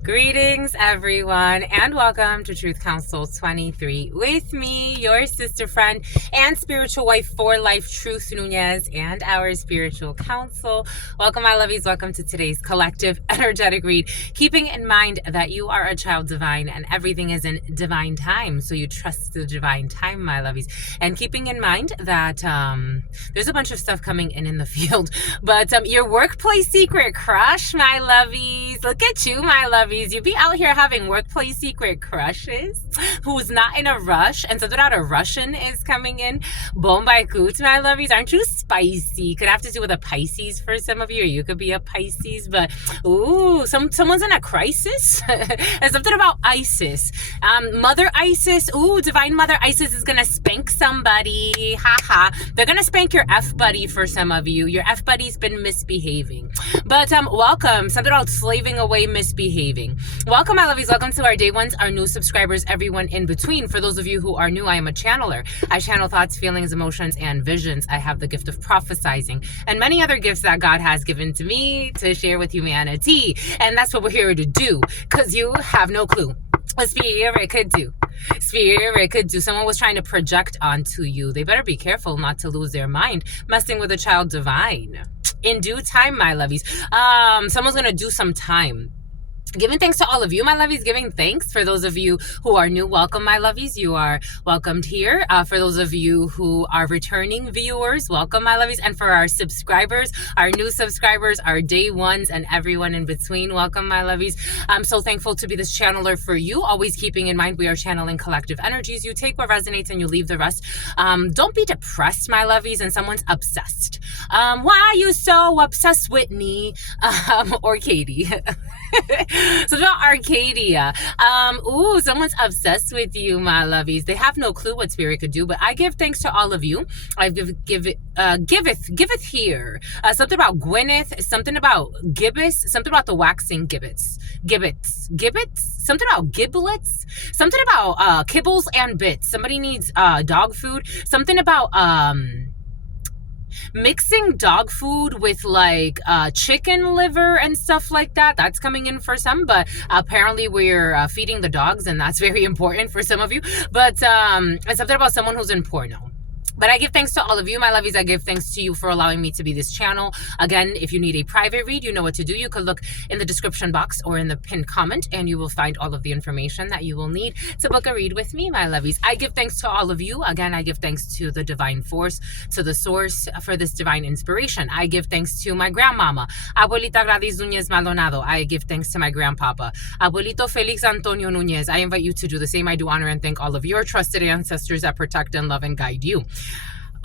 Greetings, everyone, and welcome to Truth Council 23 with me, your sister friend and spiritual wife for life, Truth Nunez, and our spiritual counsel. Welcome, my lovies. Welcome to today's collective energetic read. Keeping in mind that you are a child divine and everything is in divine time, so you trust the divine time, my lovies. And keeping in mind that there's a bunch of stuff coming in the field, but your workplace secret crush, my lovies. Look at you, my lovies. You be out here having workplace secret crushes who's not in a rush, and so that a Russian is coming in. Bombay Coot, my lovies. Aren't you spicy? Could have to do with a Pisces for some of you, or you could be a Pisces, but ooh, someone's in a crisis. And something about Isis. Mother Isis, ooh, divine mother Isis is gonna spank somebody. Haha. They're gonna spank your F buddy for some of you. Your F buddy's been misbehaving. But welcome. Something about slaving away, misbehaving. Welcome, my lovies. Welcome to our day ones, our new subscribers, everyone in between. For those of you who are new, I am a channeler. I channel thoughts, feelings, emotions, and visions. I have the gift of prophesizing and many other gifts that God has given to me to share with humanity. And that's what we're here to do, because you have no clue what spirit could do. Spirit could do. Someone was trying to project onto you. They better be careful not to lose their mind messing with a child divine. In due time, my lovies. Someone's gonna do some time. Giving thanks to all of you, my lovies. Giving thanks for those of you who are new. Welcome, my lovies. You are welcomed here. For those of you who are returning viewers, welcome, my lovies. And for our subscribers, our new subscribers, our day ones, and everyone in between, welcome, my lovies. I'm so thankful to be this channeler for you. Always keeping in mind we are channeling collective energies. You take what resonates and you leave the rest. Don't be depressed, my lovies, and someone's obsessed. Why are you so obsessed with me? Or Katie. So about Arcadia. Ooh, someone's obsessed with you, my lovies. They have no clue what spirit could do, but I give thanks to all of you. I giveth here. Something about Gwyneth, something about gibbous, something about the waxing gibbets. Something about giblets, something about kibbles and bits. Somebody needs dog food. Something about mixing dog food with like chicken liver and stuff like that. That's coming in for some, but apparently we're feeding the dogs, and that's very important for some of you. But it's something about someone who's in porno. But I give thanks to all of you, my lovies. I give thanks to you for allowing me to be this channel. Again, if you need a private read, you know what to do. You could look in the description box or in the pinned comment, and you will find all of the information that you will need to book a read with me, my lovies. I give thanks to all of you. Again, I give thanks to the divine force, to the source for this divine inspiration. I give thanks to my grandmama, Abuelita Gladys Nunez Maldonado. I give thanks to my grandpapa, Abuelito Felix Antonio Nunez. I invite you to do the same. I do honor and thank all of your trusted ancestors that protect and love and guide you.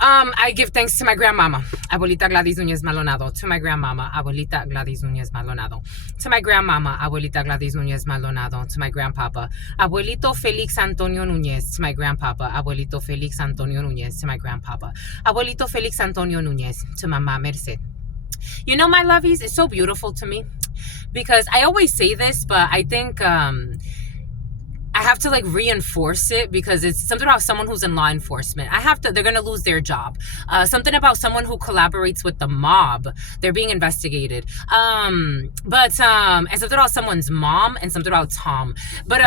I give thanks to my grandmama, Abuelita Gladys Nunez Maldonado. To my grandmama, Abuelita Gladys Nunez Maldonado. To my grandmama, Abuelita Gladys Nunez Maldonado. To my grandpapa, Abuelito Felix Antonio Nunez. To my grandpapa, Abuelito Felix Antonio Nunez. To my grandpapa, Abuelito Felix Antonio Nunez. To Mama Merced. You know, my lovies, it's so beautiful to me, because I always say this, but I think I have to like reinforce it, because it's something about someone who's in law enforcement. They're going to lose their job. Something about someone who collaborates with the mob. They're being investigated. And something about someone's mom, and something about Tom. But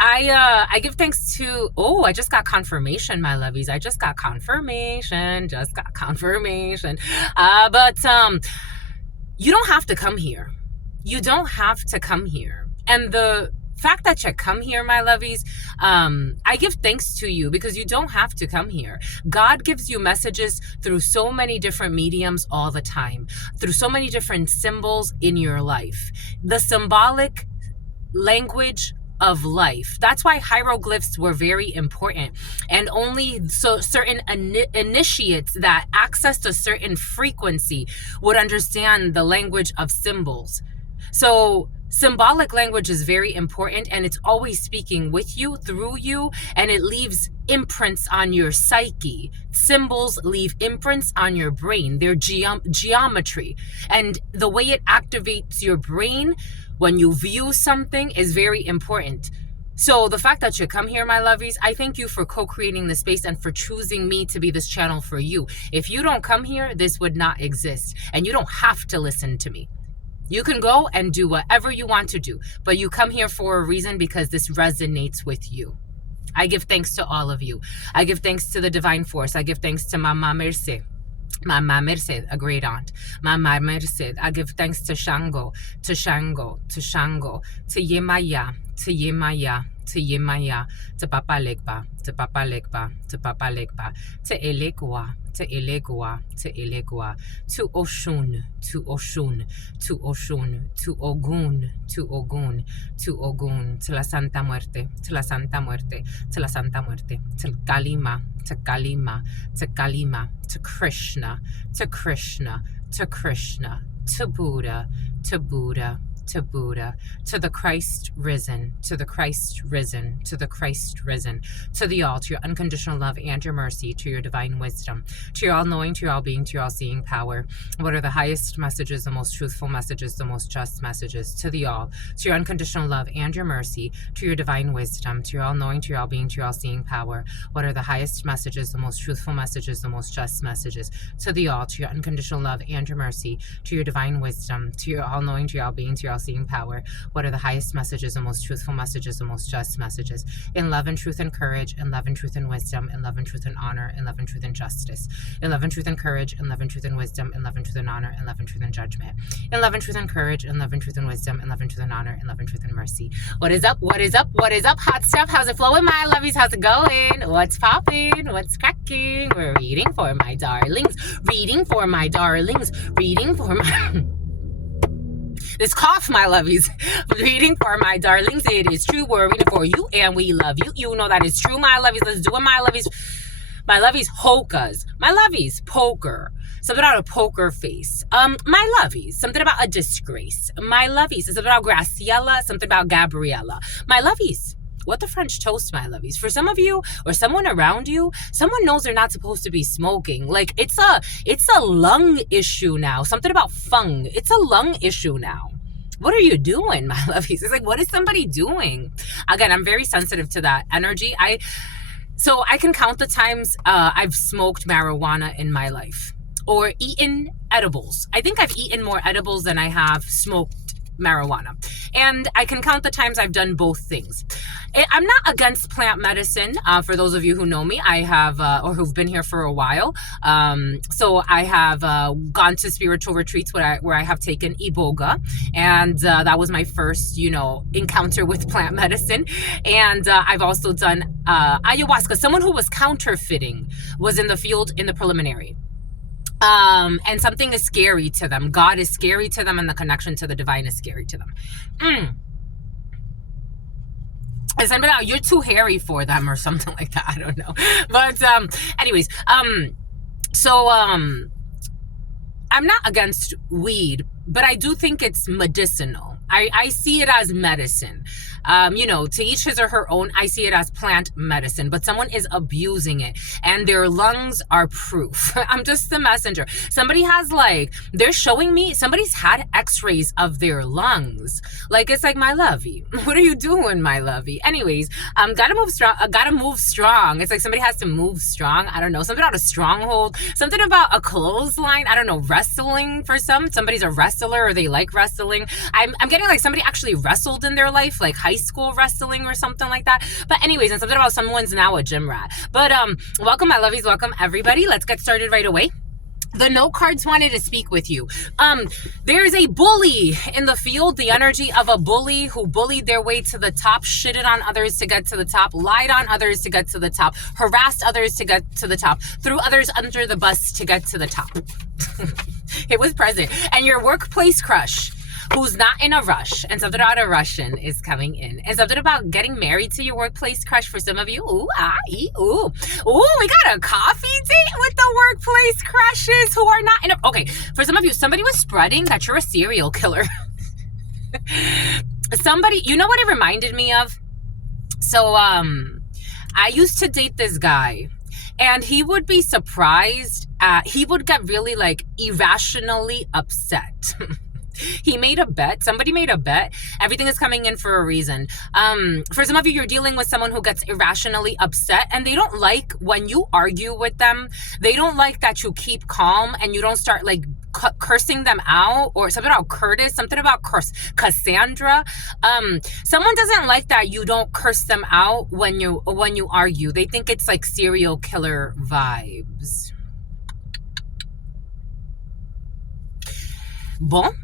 I give thanks to, I just got confirmation, my lovies. I just got confirmation. But you don't have to come here. You don't have to come here. And the fact that you come here, my lovies, I give thanks to you, because you don't have to come here. God gives you messages through so many different mediums all the time, through so many different symbols in your life. The symbolic language of life. That's why hieroglyphs were very important, and only certain initiates that accessed a certain frequency would understand the language of symbols. So symbolic language is very important, and it's always speaking with you, through you, and it leaves imprints on your psyche. Symbols leave imprints on your brain. They're geometry, and the way it activates your brain when you view something is very important. So the fact that you come here, my lovies, I thank you for co-creating the space and for choosing me to be this channel for you. If you don't come here, this would not exist, and you don't have to listen to me. You can go and do whatever you want to do, but you come here for a reason because this resonates with you. I give thanks to all of you. I give thanks to the divine force. I give thanks to Mama Merce. Mama Merced, a great aunt. Mama Merced. I give thanks to Shango, to Shango, to Shango, to Yemaya, to Yemaya, to Yemaya, to Papa Legba, to Papa Legba, to Papa Legba, to Elegua, to Elegua, to Elegua, to Oshun, to Oshun, to Oshun, to Ogun, to Ogun, to Ogun, to la Santa Muerte, to la Santa Muerte, to la Santa Muerte, to Kalima, to Kalima, to Kalima, to Krishna, to Krishna, to Krishna, to Buddha, to Buddha, to Buddha, to the Christ risen, to the Christ risen, to the Christ risen, to the all, to your unconditional love and your mercy, to your divine wisdom, to your all-knowing, to your all-being, to your all-seeing power. What are the highest messages, the most truthful messages, the most just messages, to the all, to your unconditional love and your mercy, to your divine wisdom, to your all-knowing, to your all-being, to your all-seeing power. What are the highest messages, the most truthful messages, the most just messages, to the all, to your unconditional love and your mercy, to your divine wisdom, to your all-knowing, to your all-being, to your all-seeing power. What are the highest messages, the most truthful messages, the most just messages, in love and truth and courage, in love and truth and wisdom, in love and truth and honor, in love and truth and justice, in love and truth and courage, in love and truth and wisdom, in love and truth and honor, in love and truth and judgment, in love and truth and courage, in love and truth and wisdom, in love and truth and honor, in love and truth and mercy. What is up? What is up? What is up? Hot stuff. How's it flowing, my lovies? How's it going? What's popping? What's cracking? We're reading for my darlings. Reading for my darlings. Reading for my... This cough, my lovies. Reading for my darlings. It is true. We're reading for you and we love you. You know that is true, my lovies. Let's do it, my lovies. My lovies, hokas. My lovies, poker. Something about a poker face. My lovies, something about a disgrace. My lovies, something about Graciela. Something about Gabriella. My lovies. What the French toast, my lovies. For some of you or someone around you, someone knows they're not supposed to be smoking. Like it's a lung issue now. Something about fung. It's a lung issue now. What are you doing, my lovies? It's like, what is somebody doing? Again, I'm very sensitive to that energy. So I can count the times I've smoked marijuana in my life or eaten edibles. I think I've eaten more edibles than I have smoked marijuana. And I can count the times I've done both things. I'm not against plant medicine. For those of you who know me, I have, or who've been here for a while. So I have gone to spiritual retreats where I have taken iboga. And that was my first, encounter with plant medicine. And I've also done ayahuasca. Someone who was counterfeiting was in the field in the preliminary. And something is scary to them. God is scary to them, and the connection to the divine is scary to them. And something about you're too hairy for them or something like that. I don't know. But anyways, so I'm not against weed, but I do think it's medicinal. I see it as medicine. To each his or her own. I see it as plant medicine, but someone is abusing it and their lungs are proof. I'm just the messenger. Somebody has they're showing me somebody's had x-rays of their lungs. It's like, my lovey, what are you doing, my lovey? Anyways, gotta move strong. Gotta move strong. It's like somebody has to move strong. I don't know. Something about a stronghold, something about a clothesline. I don't know. Wrestling for somebody's a wrestler or they like wrestling. I'm getting somebody actually wrestled in their life, like high school wrestling or something like that. But anyways, and something about someone's now a gym rat. But welcome, my lovies. Welcome, everybody. Let's get started right away. The note cards wanted to speak with you. There's a bully in the field, the energy of a bully who bullied their way to the top, shitted on others to get to the top, lied on others to get to the top, harassed others to get to the top, threw others under the bus to get to the top. It was present. And your workplace crush, who's not in a rush, and something about a Russian is coming in, and something about getting married to your workplace crush for some of you. Ooh, we got a coffee date with the workplace crushes who are not in a... Okay, for some of you, somebody was spreading that you're a serial killer. Somebody, you know what it reminded me of? So, I used to date this guy, and he would be surprised. He would get really, irrationally upset. He made a bet. Somebody made a bet. Everything is coming in for a reason. For some of you, you're dealing with someone who gets irrationally upset, and they don't like when you argue with them. They don't like that you keep calm and you don't start cursing them out, or something about Curtis, something about Cassandra. Someone doesn't like that you don't curse them out when you argue. They think it's like serial killer vibes. Bon.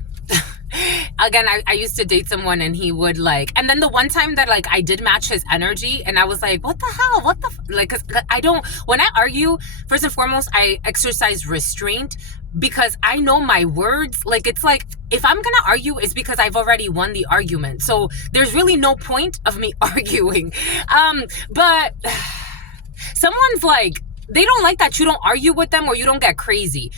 Again, I used to date someone and he would like, and then the one time that like I did match his energy and I was like, what the hell? What the like, cause I don't, when I argue, first and foremost, I exercise restraint because I know my words. Like, it's like, if I'm gonna argue, it's because I've already won the argument. So there's really no point of me arguing. But someone's like, they don't like that you don't argue with them or you don't get crazy.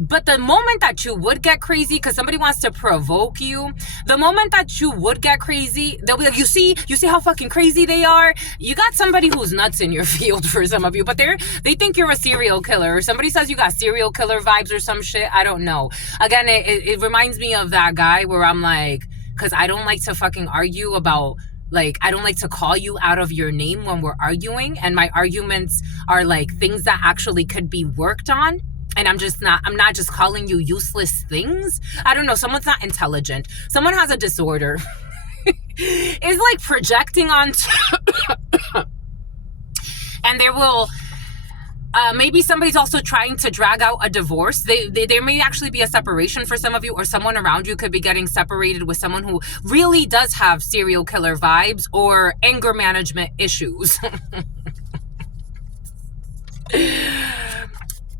But the moment that you would get crazy because somebody wants to provoke you, the moment that you would get crazy, they'll be like, you see how fucking crazy they are? You got somebody who's nuts in your field for some of you, but they think you're a serial killer, or somebody says you got serial killer vibes or some shit. I don't know. Again, it reminds me of that guy where I'm like, because I don't like to fucking argue about, like, I don't like to call you out of your name when we're arguing, and my arguments are like things that actually could be worked on. And I'm not just calling you useless things. I don't know. Someone's not intelligent. Someone has a disorder. It's like projecting onto, and there will, maybe somebody's also trying to drag out a divorce. There may actually be a separation for some of you, or someone around you could be getting separated with someone who really does have serial killer vibes or anger management issues.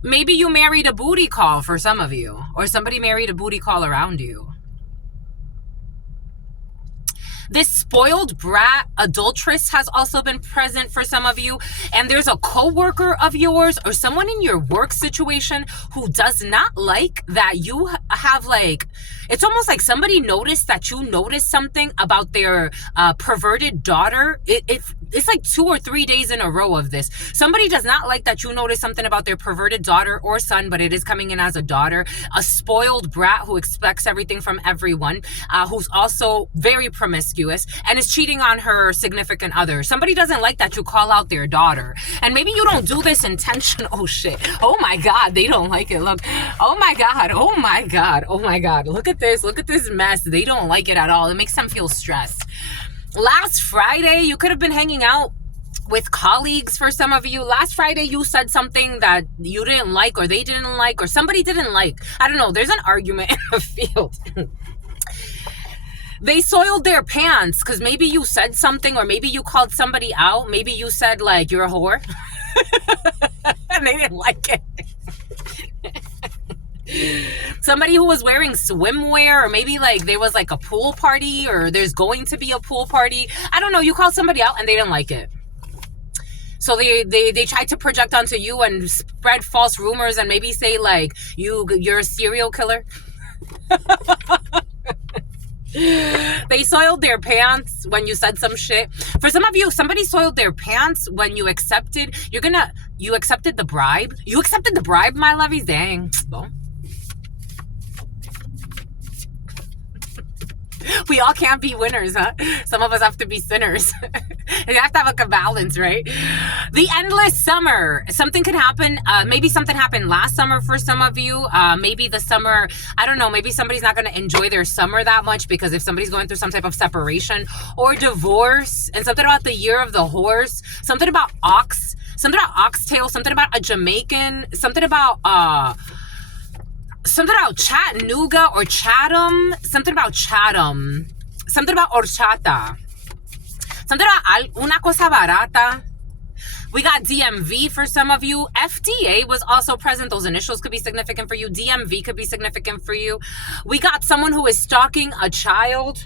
Maybe you married a booty call for some of you, or somebody married a booty call around you. This spoiled brat adulteress has also been present for some of you. And there's a coworker of yours or someone in your work situation who does not like that you have, like, it's almost like somebody noticed that you noticed something about their perverted daughter. It's like 2 or 3 days in a row of this. Somebody does not like that you notice something about their perverted daughter or son, but it is coming in as a daughter. A spoiled brat who expects everything from everyone, who's also very promiscuous and is cheating on her significant other. Somebody doesn't like that you call out their daughter. And maybe you don't do this intentional. Oh shit. Oh my God. They don't like it. Look. Oh my God. Oh my God. Oh my God. Look at this. Look at this mess. They don't like it at all. It makes them feel stressed. Last Friday, you could have been hanging out with colleagues for some of you. Last Friday, you said something that you didn't like, or they didn't like, or somebody didn't like. I don't know. There's an argument in the field. They soiled their pants because maybe you said something, or maybe you called somebody out. Maybe you said, like, you're a whore. And they didn't like it. Somebody who was wearing swimwear, or maybe like there was like a pool party, or there's going to be a pool party. I don't know. You called somebody out and they didn't like it. So they tried to project onto you and spread false rumors and maybe say like you're a serial killer. They soiled their pants when you said some shit. For some of you, somebody soiled their pants when you accepted. You accepted the bribe. You accepted the bribe, my lovies. Dang. Well, we all can't be winners, huh? Some of us have to be sinners. You have to have a balance, right? The endless summer. Something could happen. Maybe something happened last summer for some of you. Maybe the summer, I don't know, maybe somebody's not going to enjoy their summer that much because if somebody's going through some type of separation or divorce, and something about the year of the horse, something about oxtail, something about a Jamaican, something about Chattanooga or Chatham, something about horchata, something about una cosa barata. We got DMV for some of you. FDA was also present. Those initials could be significant for you. DMV could be significant for you. We got someone who is stalking a child.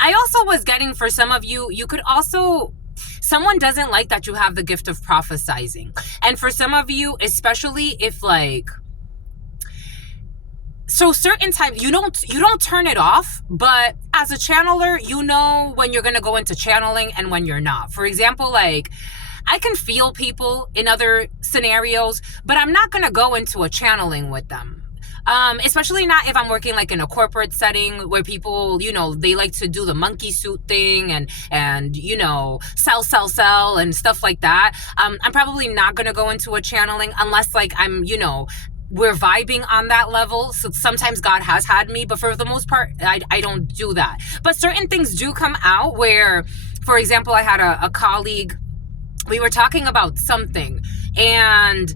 I also was getting for some of you, you could also, someone doesn't like that you have the gift of prophesizing. And for some of you, especially if like, so certain times you don't turn it off, but as a channeler, you know when you're going to go into channeling and when you're not. For example, like I can feel people in other scenarios, but I'm not going to go into a channeling with them. Especially not if I'm working like in a corporate setting where people, you know, they like to do the monkey suit thing and you know, sell and stuff like that. I'm probably not going to go into a channeling unless like I'm, you know, we're vibing on that level. So sometimes God has had me, but for the most part, I don't do that. But certain things do come out where, for example, I had a colleague, we were talking about something, and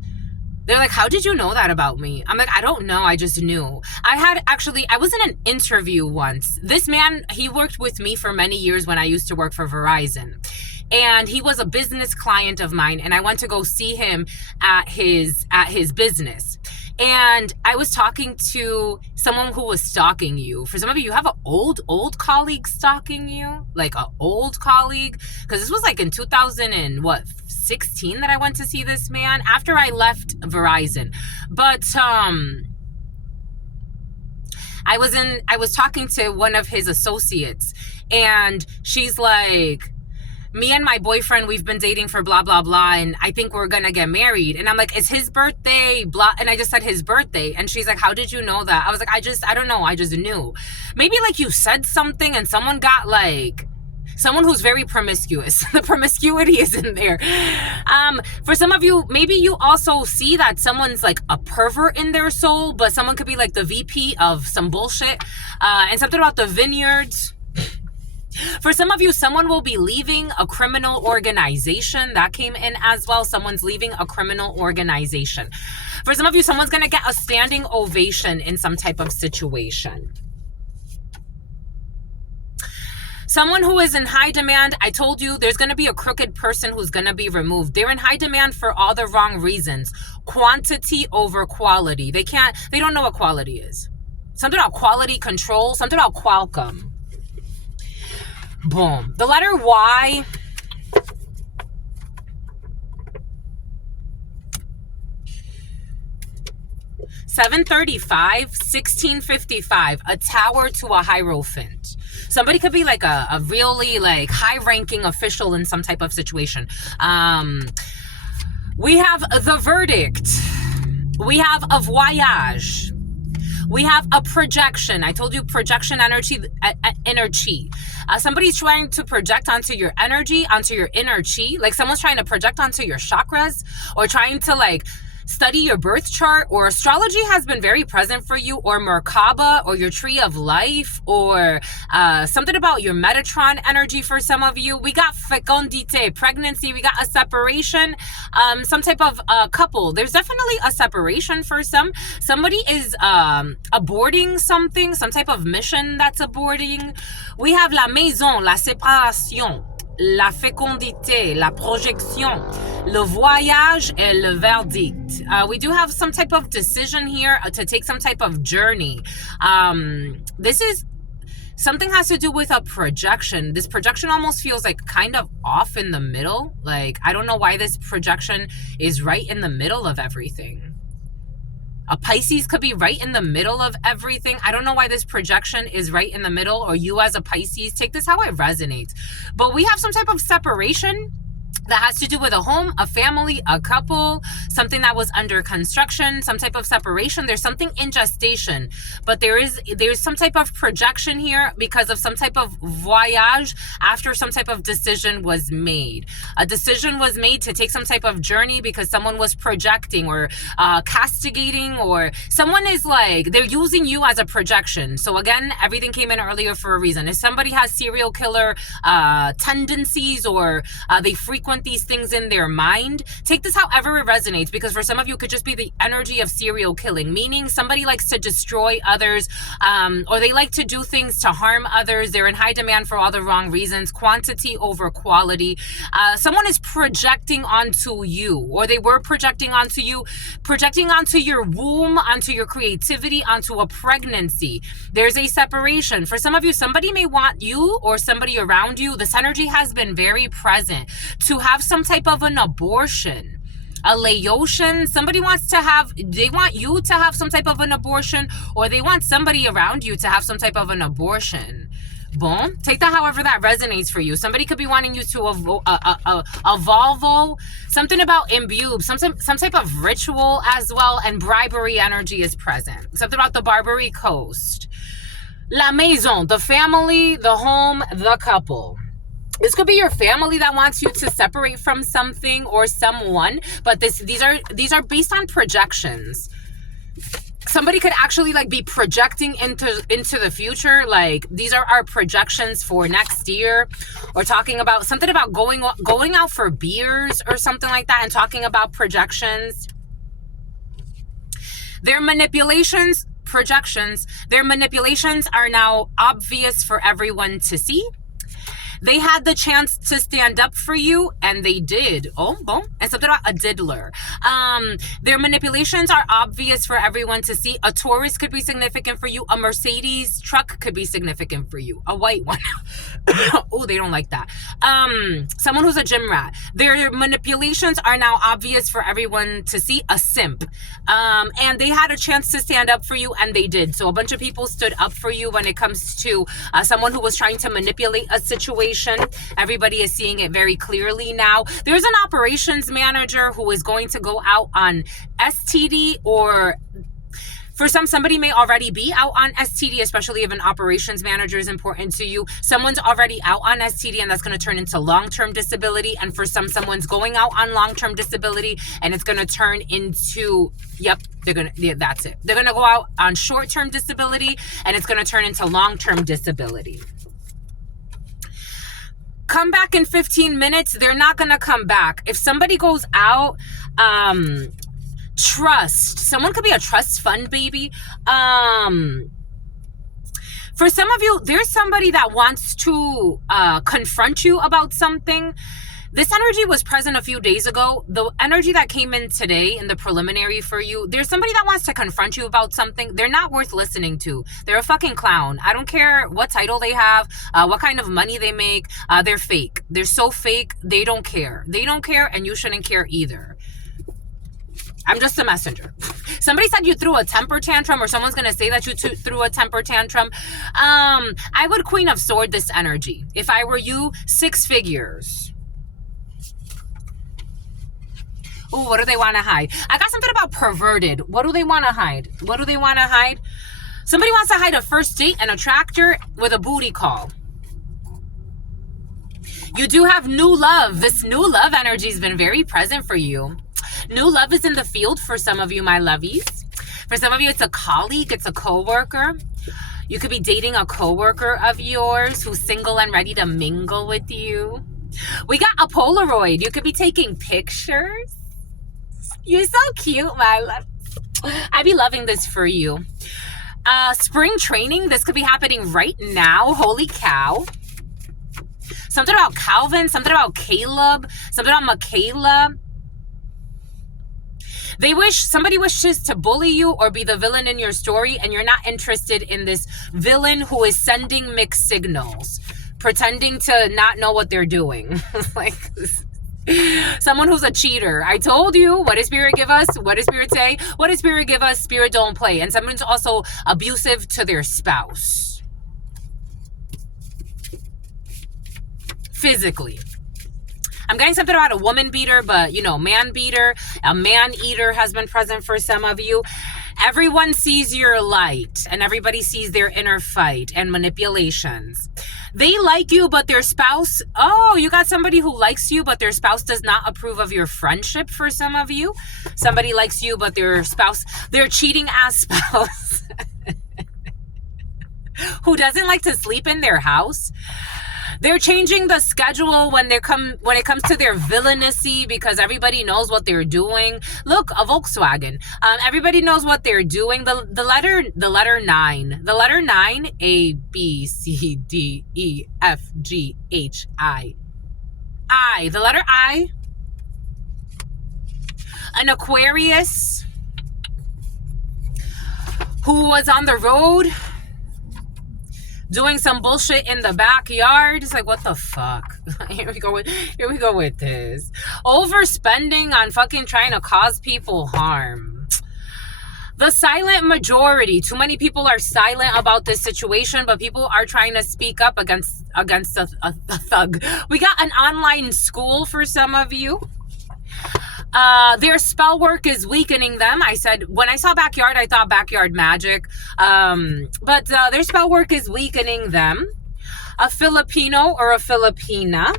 they're like, how did you know that about me? I'm like, I don't know. I just knew. I was in an interview once. This man, he worked with me for many years when I used to work for Verizon. And he was a business client of mine. And I went to go see him at his business. And I was talking to someone who was stalking you. For some of you, you have an old colleague stalking you, like an old colleague. Because this was like in 2016 that I went to see this man after I left Verizon. But I was talking to one of his associates, and she's like, me and my boyfriend, we've been dating for blah, blah, blah, and I think we're gonna get married. And I'm like, it's his birthday, blah. And I just said his birthday. And she's like, how did you know that? I was like, I don't know. I just knew. Maybe like you said something and someone got like, someone who's very promiscuous. The promiscuity is in there. For some of you, maybe you also see that someone's like a pervert in their soul, but someone could be like the VP of some bullshit. And something about the vineyards. For some of you, someone will be leaving a criminal organization. That came in as well. Someone's leaving a criminal organization. For some of you, someone's going to get a standing ovation in some type of situation. Someone who is in high demand, I told you there's going to be a crooked person who's going to be removed. They're in high demand for all the wrong reasons. Quantity over quality. They don't know what quality is. Something about quality control, something about Qualcomm. Boom. The letter Y. $735, $1655, a tower to a hierophant. Somebody could be like a really like high-ranking official in some type of situation. We have the verdict. We have a voyage. We have a projection. I told you projection energy, inner chi. Somebody's trying to project onto your energy, onto your inner chi. Like someone's trying to project onto your chakras, or trying to like study your birth chart, or astrology has been very present for you, or Merkaba, or your tree of life, or something about your Metatron energy for some of you. We got fecundité, pregnancy. We got a separation, some type of couple. There's definitely a separation for some. Somebody is aborting something, some type of mission that's aborting. We have la maison, la séparation, la fécondité, la projection, le voyage, et le verdict. We do have some type of decision here to take some type of journey. This is something has to do with a projection. This projection almost feels like kind of off in the middle. Like, I don't know why this projection is right in the middle of everything. A Pisces could be right in the middle of everything. I don't know why this projection is right in the middle, or you as a Pisces. Take this how it resonates. But we have some type of separation that has to do with a home, a family, a couple, something that was under construction, some type of separation. There's something in gestation, but there's some type of projection here because of some type of voyage after some type of decision was made. A decision was made to take some type of journey because someone was projecting or castigating, or someone is like, they're using you as a projection. So again, everything came in earlier for a reason. If somebody has serial killer tendencies, or they frequent these things in their mind, take this however it resonates, because for some of you it could just be the energy of serial killing, meaning somebody likes to destroy others, or they like to do things to harm others. They're in high demand for all the wrong reasons. Quantity over quality. Someone is projecting onto you, or they were projecting onto you, projecting onto your womb, onto your creativity, onto a pregnancy. There's a separation. For some of you, somebody may want you or somebody around you. This energy has been very present to have some type of an abortion, a Laotian. Somebody wants to have, they want you to have some type of an abortion, or they want somebody around you to have some type of an abortion. Boom. Take that however that resonates for you. Somebody could be wanting you to evolve, something about imbue, some type of ritual as well, and bribery energy is present. Something about the Barbary Coast. La maison, the family, the home, the couple. This could be your family that wants you to separate from something or someone, but these are based on projections. Somebody could actually like be projecting into the future. Like these are our projections for next year, or talking about something about going out for beers or something like that, and talking about projections. Their projections are now obvious for everyone to see. They had the chance to stand up for you, and they did. Oh, boom. And something about a diddler. Their manipulations are obvious for everyone to see. A Taurus could be significant for you. A Mercedes truck could be significant for you. A white one. Oh, they don't like that. Someone who's a gym rat. Their manipulations are now obvious for everyone to see. A simp. And they had a chance to stand up for you, and they did. So a bunch of people stood up for you when it comes to someone who was trying to manipulate a situation. Everybody is seeing it very clearly now. There's an operations manager who is going to go out on STD, or for somebody may already be out on STD, especially if an operations manager is important to you. Someone's already out on STD, and that's going to turn into long-term disability. And for someone's going out on long-term disability, and it's going to turn into, that's it. They're going to go out on short-term disability, and it's going to turn into long-term disability. Come back in 15 minutes. They're not going to come back. If somebody goes out, trust. Someone could be a trust fund baby. For some of you, there's somebody that wants to confront you about something. This energy was present a few days ago. The energy that came in today in the preliminary for you, there's somebody that wants to confront you about something. They're not worth listening to. They're a fucking clown. I don't care what title they have, what kind of money they make. They're fake. They're so fake. They don't care. They don't care, and you shouldn't care either. I'm just a messenger. Somebody said you threw a temper tantrum, or someone's going to say that you threw a temper tantrum. I would Queen of Swords this energy. If I were you, 6 figures. Oh, what do they want to hide? I got something about perverted. What do they want to hide? What do they want to hide? Somebody wants to hide a first date and a tractor with a booty call. You do have new love. This new love energy has been very present for you. New love is in the field for some of you, my lovies. For some of you, it's a colleague. It's a coworker. You could be dating a coworker of yours who's single and ready to mingle with you. We got a Polaroid. You could be taking pictures. You're so cute, my love. I be loving this for you. Spring training. This could be happening right now. Holy cow. Something about Calvin. Something about Caleb. Something about Michaela. Somebody wishes to bully you or be the villain in your story, and you're not interested in this villain who is sending mixed signals, pretending to not know what they're doing. Like someone who's a cheater. I told you, what does Spirit give us? What does Spirit say? What does Spirit give us? Spirit don't play. And someone's also abusive to their spouse. Physically. I'm getting something about a woman beater, but, man beater. A man eater has been present for some of you. Everyone sees your light, and everybody sees their inner fight and manipulations. They like you, but their spouse... Oh, you got somebody who likes you, but their spouse does not approve of your friendship for some of you. Somebody likes you, but their cheating-ass spouse who doesn't like to sleep in their house. They're changing the schedule when it comes to their villainousy, because everybody knows what they're doing. Look, a Volkswagen. Everybody knows what they're doing. The letter 9. The letter 9, A, B, C, D, E, F, G, H, I. I. The letter I. An Aquarius who was on the road doing some bullshit in the backyard. It's like, what the fuck? Here we go with this. Overspending on fucking trying to cause people harm. The silent majority. Too many people are silent about this situation, but people are trying to speak up against a thug. We got an online school for some of you. Their spell work is weakening them. When I saw backyard, I thought backyard magic. But their spell work is weakening them. A Filipino or a Filipina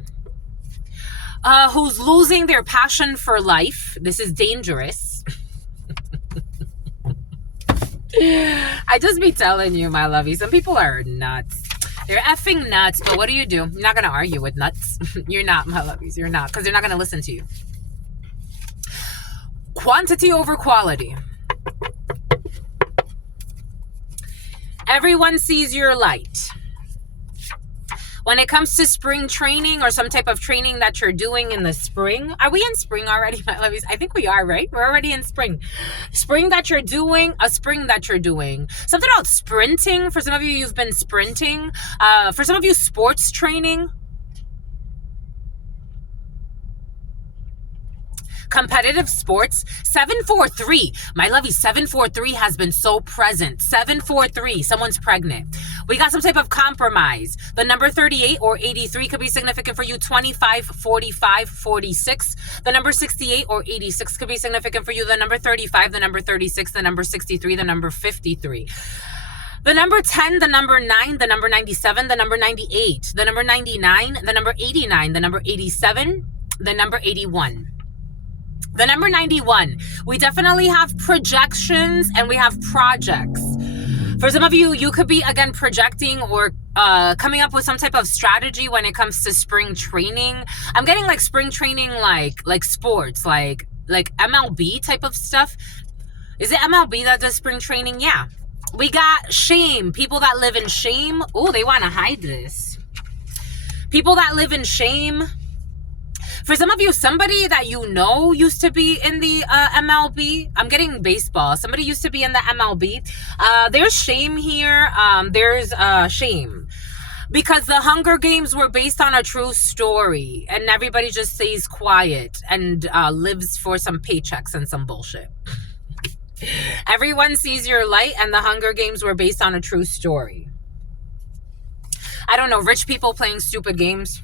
who's losing their passion for life. This is dangerous. I just be telling you, my lovey, some people are nuts. They're effing nuts, but what do? You're not going to argue with nuts. You're not, my lovies. You're not, because they're not going to listen to you. Quantity over quality. Everyone sees your light. When it comes to spring training or some type of training that you're doing in the spring, are we in spring already, my lovies? I think we are, right? We're already in spring. Spring that you're doing, a spring that you're doing. Something about sprinting. For some of you, you've been sprinting. For some of you, sports training. Competitive sports. 743. My lovey, 743 has been so present. 743. Someone's pregnant. We got some type of compromise. The number 38 or 83 could be significant for you. 25, 45, 46. The number 68 or 86 could be significant for you. The number 35, the number 36, the number 63, the number 53. The number 10, the number 9, the number 97, the number 98, the number 99, the number 89, the number 87, the number 81. The number 91, we definitely have projections and we have projects. For some of you, you could be, again, projecting or coming up with some type of strategy when it comes to spring training. I'm getting like spring training, like sports, like MLB type of stuff. Is it MLB that does spring training? Yeah. We got shame. People that live in shame. Oh, they want to hide this. People that live in shame. For some of you, somebody that you know used to be in the MLB. I'm getting baseball. Somebody used to be in the MLB. There's shame here. There's shame. Because the Hunger Games were based on a true story. And everybody just stays quiet and lives for some paychecks and some bullshit. Everyone sees your light, and the Hunger Games were based on a true story. I don't know, rich people playing stupid games.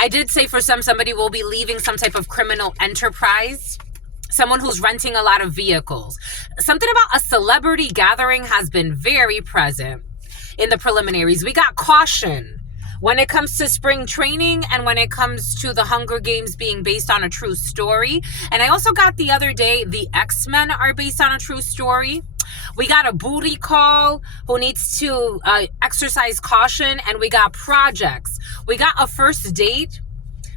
I did say for somebody will be leaving some type of criminal enterprise. Someone who's renting a lot of vehicles. Something about a celebrity gathering has been very present in the preliminaries. We got caution when it comes to spring training and when it comes to the Hunger Games being based on a true story. And I also got the other day, the X-Men are based on a true story. We got a booty call who needs to exercise caution, and we got projects. We got a first date.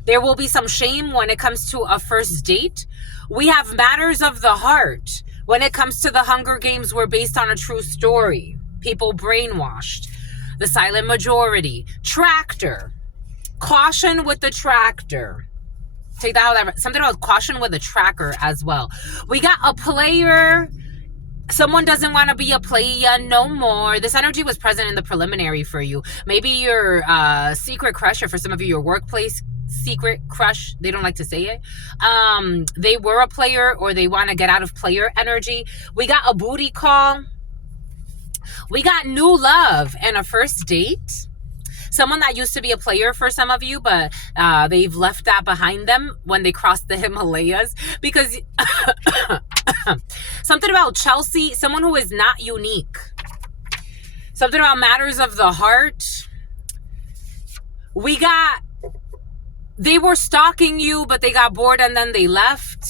There will be some shame when it comes to a first date. We have matters of the heart. When it comes to the Hunger Games, we're based on a true story. People brainwashed. The silent majority. Tractor. Caution with the tractor. Take that out. Something about caution with a tracker as well. We got a player. Someone doesn't want to be a player no more. This energy was present in the preliminary for you. Maybe your secret crush, or for some of you, your workplace secret crush. They don't like to say it. They were a player, or they want to get out of player energy. We got a booty call. We got new love and a first date. Someone that used to be a player for some of you, but they've left that behind them when they crossed the Himalayas. Because something about Chelsea, someone who is not unique. Something about matters of the heart. We got, they were stalking you, but they got bored and then they left.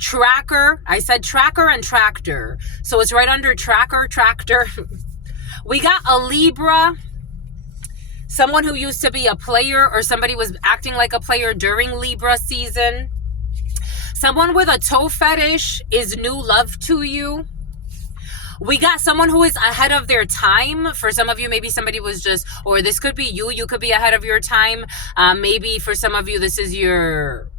Tracker. I said tracker and tractor. So it's right under tracker, tractor. We got a Libra. Someone who used to be a player, or somebody was acting like a player during Libra season. Someone with a toe fetish is new love to you. We got someone who is ahead of their time. For some of you, maybe somebody was just, or this could be you. You could be ahead of your time. Maybe for some of you, this is your...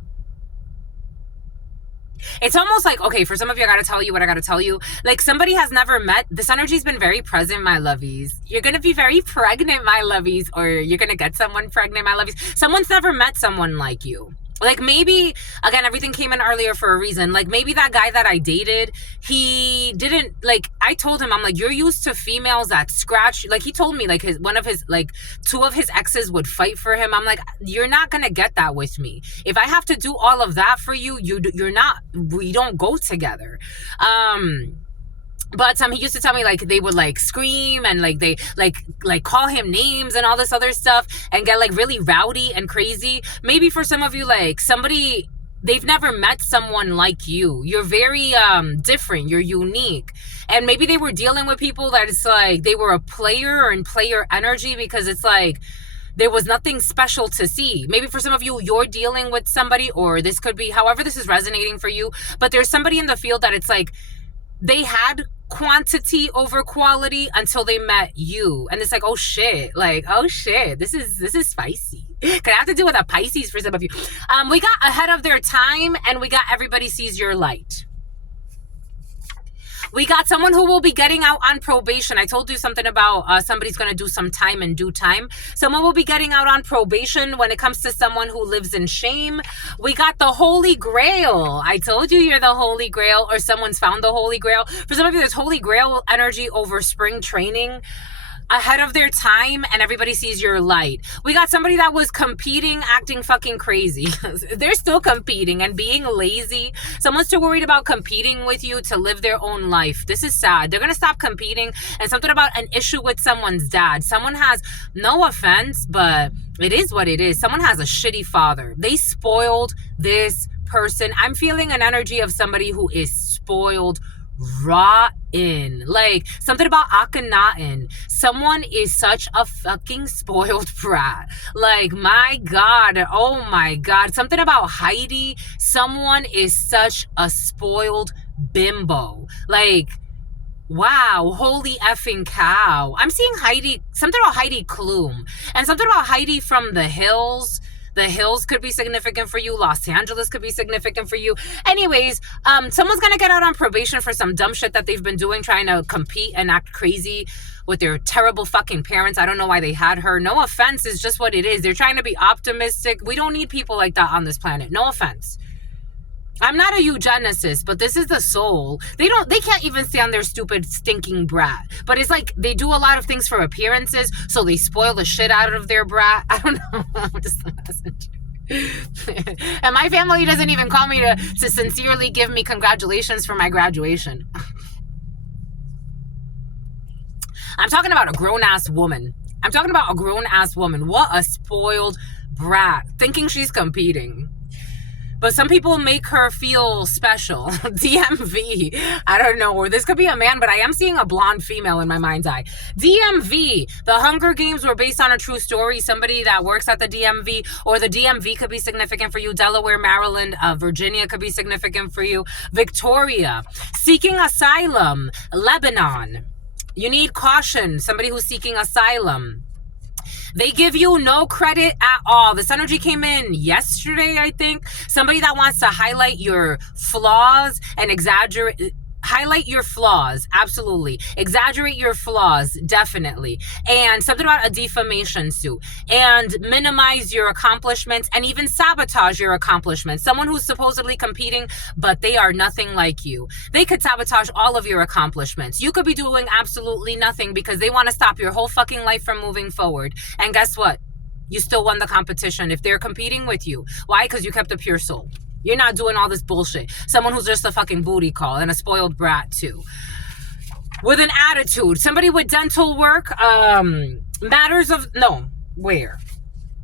It's almost like, okay, for some of you, I got to tell you what I got to tell you. Like, somebody has never met. This energy's been very present, my lovies. You're going to be very pregnant, my lovies. Or you're going to get someone pregnant, my lovies. Someone's never met someone like you. Like, maybe, again, everything came in earlier for a reason. Like, maybe that guy that I dated, he didn't, like, I told him, I'm like, you're used to females that scratch. Like, he told me, like, two of his exes would fight for him. I'm like, you're not going to get that with me. If I have to do all of that for you, we don't go together. But he used to tell me, like, they would, like, scream and, like, they, like call him names and all this other stuff and get, like, really rowdy and crazy. Maybe for some of you, like, somebody they've never met someone like you. You're very different. You're unique. And maybe they were dealing with people that it's like they were a player or in player energy, because it's like there was nothing special to see. Maybe for some of you, you're dealing with somebody, or this could be however this is resonating for you, but there's somebody in the field that it's like they had quantity over quality until they met you, and it's like, oh shit, this is spicy. Could I have to do with a Pisces for some of you? We got ahead of their time, and we got everybody sees your light. We got someone who will be getting out on probation. I told you something about somebody's going to do some time in due time. Someone will be getting out on probation when it comes to someone who lives in shame. We got the Holy Grail. I told you you're the Holy Grail, or someone's found the Holy Grail. For some of you, there's Holy Grail energy over spring training. Ahead of their time, and everybody sees your light. We got somebody that was competing, acting fucking crazy. They're still competing and being lazy. Someone's too worried about competing with you to live their own life. This is sad. They're gonna stop competing. And something about an issue with someone's dad. Someone has, no offense, but it is what it is. Someone has a shitty father. They spoiled this person. I'm feeling an energy of somebody who is spoiled rotten. Like something about Akhenaten. Someone is such a fucking spoiled brat. Like, my God. Oh my God. Something about Heidi. Someone is such a spoiled bimbo. Like, wow, holy effing cow. I'm seeing Heidi, something about Heidi Klum, and something about Heidi from the Hills. The Hills could be significant for you. Los Angeles could be significant for you. Anyways, someone's going to get out on probation for some dumb shit that they've been doing, trying to compete and act crazy with their terrible fucking parents. I don't know why they had her. No offense, it's just what it is. They're trying to be optimistic. We don't need people like that on this planet. No offense. I'm not a eugenicist, but this is the soul. They can't even stand their stupid, stinking brat. But it's like they do a lot of things for appearances, so they spoil the shit out of their brat. I don't know. I'm just a messenger. And my family doesn't even call me to sincerely give me congratulations for my graduation. I'm talking about a grown-ass woman. What a spoiled brat. Thinking she's competing. But some people make her feel special. DMV. I don't know. Or this could be a man, but I am seeing a blonde female in my mind's eye. DMV. The Hunger Games were based on a true story. Somebody that works at the DMV, or the DMV could be significant for you. Delaware, Maryland, Virginia could be significant for you. Victoria. Seeking asylum. Lebanon. You need caution. Somebody who's seeking asylum. They give you no credit at all. This energy came in yesterday, I think. Somebody that wants to highlight your flaws and highlight your flaws, absolutely. Exaggerate your flaws, definitely. And something about a defamation suit. And minimize your accomplishments and even sabotage your accomplishments. Someone who's supposedly competing, but they are nothing like you. They could sabotage all of your accomplishments. You could be doing absolutely nothing because they want to stop your whole fucking life from moving forward. And guess what? You still won the competition if they're competing with you. Why? Because you kept a pure soul. You're not doing all this bullshit. Someone who's just a fucking booty call and a spoiled brat too. With an attitude. Somebody with dental work.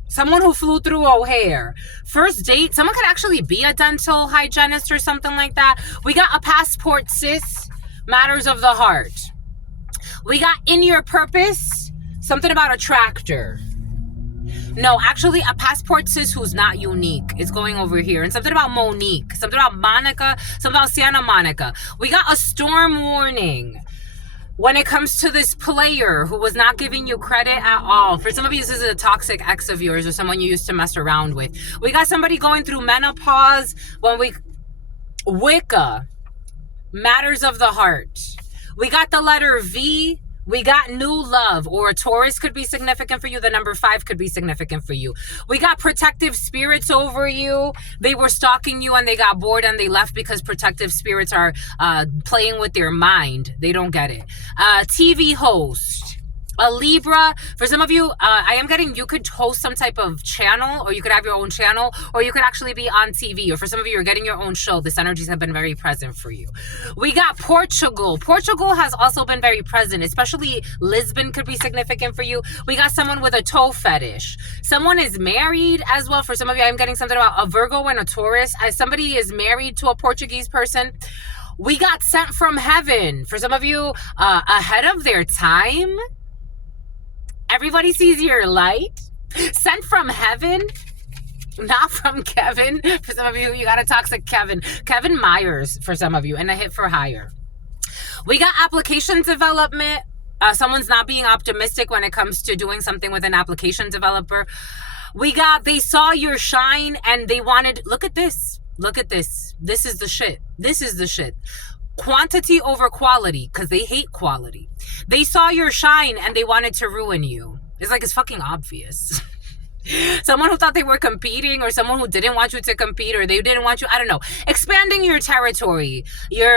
Someone who flew through O'Hare. First date. Someone could actually be a dental hygienist or something like that. We got a passport, sis. Matters of the heart. We got in your purpose. Something about a tractor. No, actually, a passport sis who's not unique is going over here. And something about Monique. Something about Monica. Something about Santa Monica. We got a storm warning when it comes to this player who was not giving you credit at all. For some of you, this is a toxic ex of yours or someone you used to mess around with. We got somebody going through menopause. Wicca. Matters of the heart. We got the letter V. We got new love, or a Taurus could be significant for you. The number 5 could be significant for you. We got protective spirits over you. They were stalking you and they got bored and they left because protective spirits are playing with their mind. They don't get it. TV host. A Libra. For some of you, I am getting, you could host some type of channel, or you could have your own channel, or you could actually be on TV, or for some of you, you're getting your own show. This energies have been very present for you. We got Portugal. Portugal has also been very present, especially Lisbon could be significant for you. We got someone with a toe fetish. Someone is married as well. For some of you, I'm getting something about a Virgo and a Taurus. Somebody is married to a Portuguese person. We got sent from heaven. For some of you, ahead of their time. Everybody sees your light. Sent from heaven. Not from Kevin. For some of you, you got a toxic Kevin. Kevin Myers for some of you, and a hit for hire. We got application development. Someone's not being optimistic when it comes to doing something with an application developer. We got, they saw your shine and they wanted, look at this. Look at this. This is the shit. This is the shit. Quantity over quality, because they hate quality. They saw your shine and they wanted to ruin you. It's like, it's fucking obvious. Someone who thought they were competing, or someone who didn't want you to compete, or they didn't want you, I don't know, expanding your territory.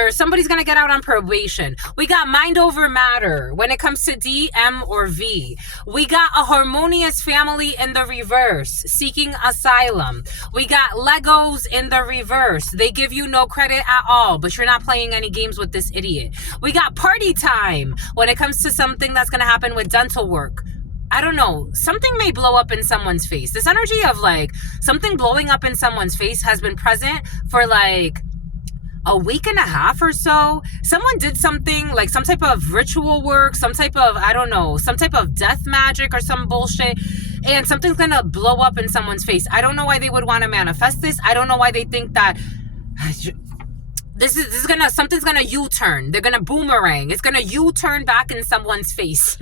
Somebody's gonna get out on probation. We got mind over matter when it comes to D, M, or V. We got a harmonious family in the reverse, seeking asylum. We got Legos in the reverse. They give you no credit at all, but you're not playing any games with this idiot. We got party time when it comes to something that's gonna happen with dental work. I don't know, something may blow up in someone's face. This energy of like something blowing up in someone's face has been present for like a week and a half or so. Someone did something like some type of ritual work, some type of, I don't know, some type of death magic or some bullshit. And something's gonna blow up in someone's face. I don't know why they would want to manifest this. I don't know why they think that something's gonna U-turn. They're gonna boomerang. It's gonna U-turn back in someone's face.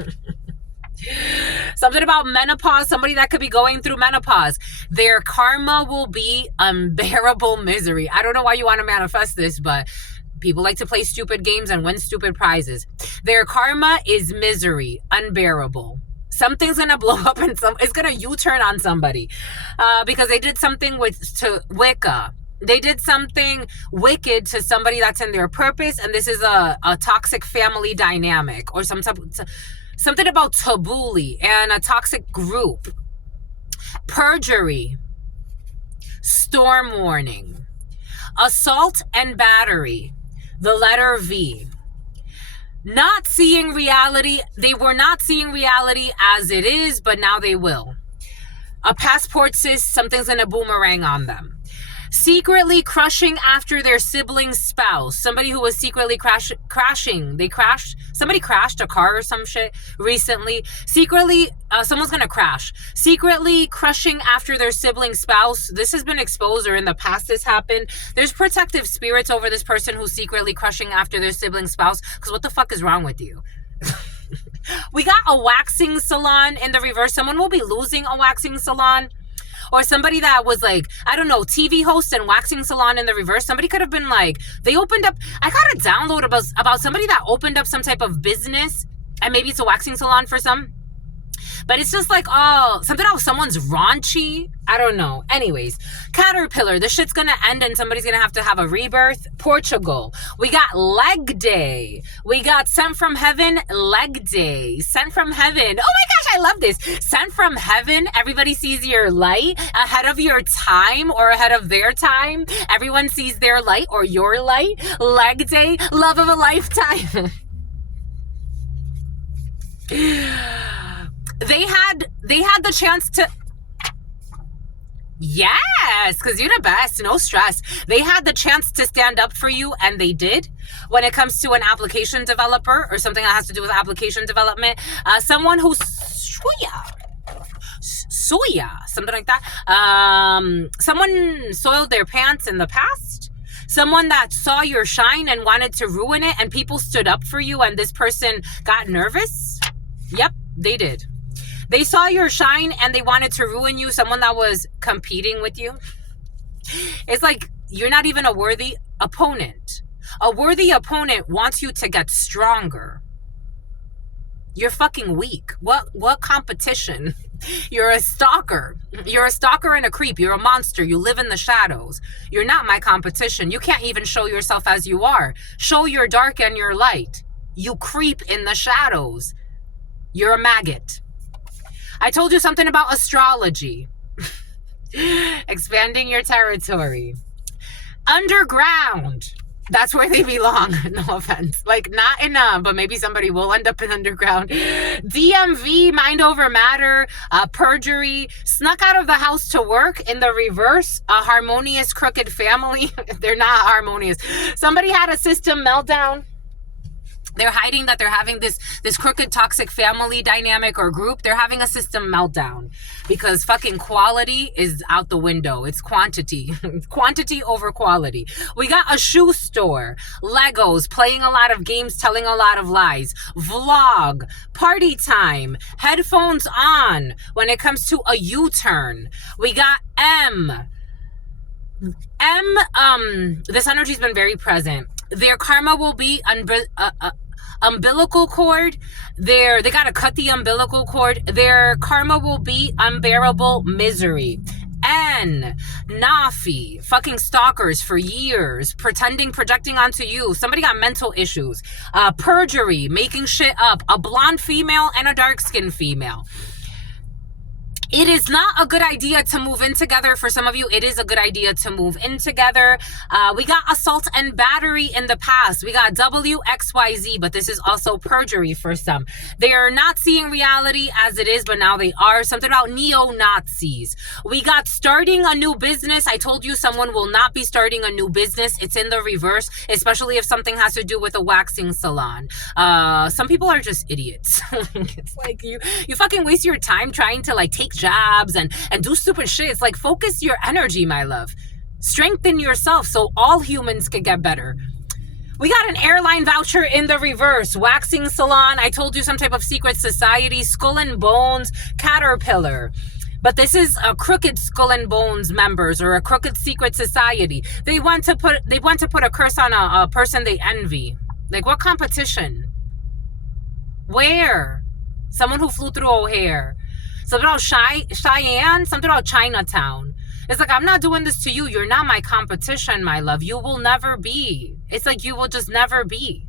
Something about menopause, somebody that could be going through menopause. Their karma will be unbearable misery. I don't know why you want to manifest this, but people like to play stupid games and win stupid prizes. Their karma is misery, unbearable. Something's gonna blow up and it's gonna U-turn on somebody because they did something to Wicca. They did something wicked to somebody that's in their purpose, and this is a toxic family dynamic, or something about tabbouleh and a toxic group. Perjury. Storm warning. Assault and battery. The letter V. Not seeing reality. They were not seeing reality as it is, but now they will. A passport says something's going to boomerang on them. Secretly crushing after their sibling spouse. Somebody who was secretly crashing. Somebody crashed a car or some shit recently. Secretly, someone's gonna crash. Secretly crushing after their sibling spouse. This has been exposed, or in the past this happened. There's protective spirits over this person who's secretly crushing after their sibling spouse. Because what the fuck is wrong with you? We got a waxing salon in the reverse. Someone will be losing a waxing salon. Or somebody that was like, I don't know, TV host and waxing salon in the reverse. Somebody could have been like, they opened up, I got a download about somebody that opened up some type of business, and maybe it's a waxing salon for some. But it's just like, oh, something else, someone's raunchy. I don't know. Anyways, Caterpillar, this shit's gonna end and somebody's gonna have to have a rebirth. Portugal. We got leg day. We got sent from heaven, leg day. Sent from heaven. Oh my gosh, I love this. Sent from heaven. Everybody sees your light ahead of your time, or ahead of their time. Everyone sees their light or your light. Leg day. Love of a lifetime. They had the chance to, yes, because you're the best, no stress. They had the chance to stand up for you, and they did. When it comes to an application developer or something that has to do with application development, someone who's soya, something like that. Someone soiled their pants in the past. Someone that saw your shine and wanted to ruin it, and people stood up for you, and this person got nervous. Yep, they did. They saw your shine and they wanted to ruin you. Someone that was competing with you. It's like you're not even a worthy opponent. A worthy opponent wants you to get stronger. You're fucking weak. What competition? You're a stalker. You're a stalker and a creep. You're a monster. You live in the shadows. You're not my competition. You can't even show yourself as you are. Show your dark and your light. You creep in the shadows. You're a maggot. I told you something about astrology. Expanding your territory. Underground. That's where they belong. No offense. Like, not in but maybe somebody will end up in underground. DMV, mind over matter, perjury, snuck out of the house to work in the reverse, a harmonious crooked family. They're not harmonious. Somebody had a system meltdown. They're hiding that they're having this crooked toxic family dynamic or group. They're having a system meltdown because fucking quality is out the window. It's quantity. Quantity over quality. We got a shoe store, Legos, playing a lot of games, telling a lot of lies, vlog, party time, headphones on when it comes to a U-turn. We got this energy's been very present. Their karma will be umbilical cord. They gotta cut the umbilical cord. Their karma will be unbearable misery. Nafi, fucking stalkers for years, projecting onto you. Somebody got mental issues. Perjury, making shit up. A blonde female and a dark-skinned female. It is not a good idea to move in together. For some of you, it is a good idea to move in together. We got assault and battery in the past. We got WXYZ, but this is also perjury for some. They are not seeing reality as it is, but now they are. Something about neo-Nazis. We got starting a new business. I told you someone will not be starting a new business. It's in the reverse, especially if something has to do with a waxing salon. Some people are just idiots. It's like you fucking waste your time trying to like take jobs and do stupid shit. It's like, focus your energy, my love. Strengthen yourself so all humans can get better. We got an airline voucher in the reverse. Waxing salon. I told you some type of secret society. Skull and Bones. Caterpillar. But this is a crooked Skull and Bones members or a crooked secret society. They want to put a curse on a person they envy. Like, what competition? Where? Someone who flew through O'Hare. Something about Cheyenne, something about Chinatown. It's like, I'm not doing this to you. You're not my competition, my love. You will never be. It's like, you will just never be.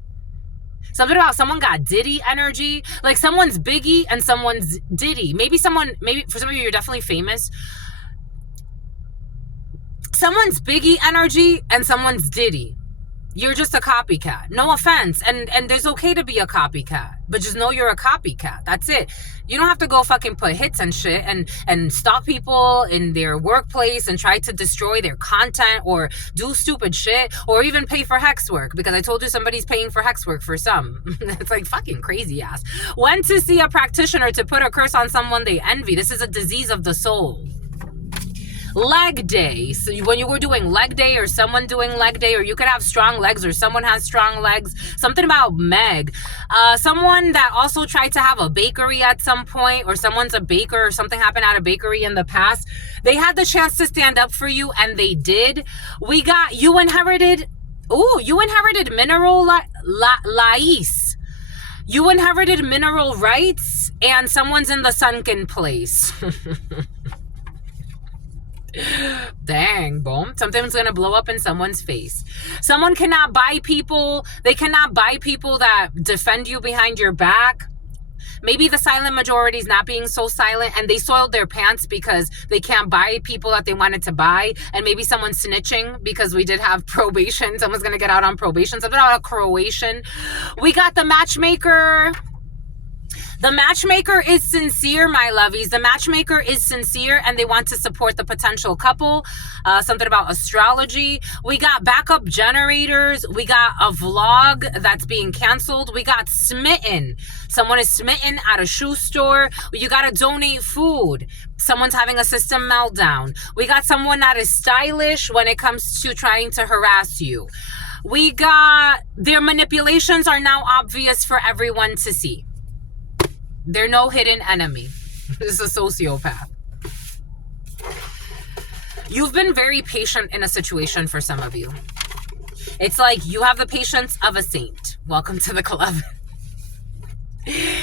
Something about someone got Diddy energy. Like, someone's Biggie and someone's Diddy. Maybe for some of you, you're definitely famous. Someone's Biggie energy and someone's Diddy. You're just a copycat. No offense. And there's okay to be a copycat. But just know you're a copycat. That's it. You don't have to go fucking put hits and shit and stalk people in their workplace and try to destroy their content or do stupid shit or even pay for hex work. Because I told you somebody's paying for hex work for some. It's like fucking crazy ass. When to see a practitioner to put a curse on someone they envy. This is a disease of the soul. Leg day. So when you were doing leg day or someone doing leg day, or you could have strong legs or someone has strong legs. Something about Meg. Someone that also tried to have a bakery at some point, or someone's a baker or something happened at a bakery in the past. They had the chance to stand up for you and they did. We got you inherited mineral lais. You inherited mineral rights and someone's in the sunken place. Dang, boom. Something's gonna blow up in someone's face. Someone cannot buy people. They cannot buy people that defend you behind your back. Maybe the silent majority is not being so silent and they soiled their pants because they can't buy people that they wanted to buy. And maybe someone's snitching because we did have probation. Someone's gonna get out on probation. Something about a Croatian. We got the matchmaker. The matchmaker is sincere, my lovies. The matchmaker is sincere and they want to support the potential couple. Something about astrology. We got backup generators. We got a vlog that's being canceled. We got smitten. Someone is smitten at a shoe store. You got to donate food. Someone's having a system meltdown. We got someone that is stylish when it comes to trying to harass you. We got their manipulations are now obvious for everyone to see. They're no hidden enemy. This is a sociopath. You've been very patient in a situation for some of you. It's like you have the patience of a saint. Welcome to the club.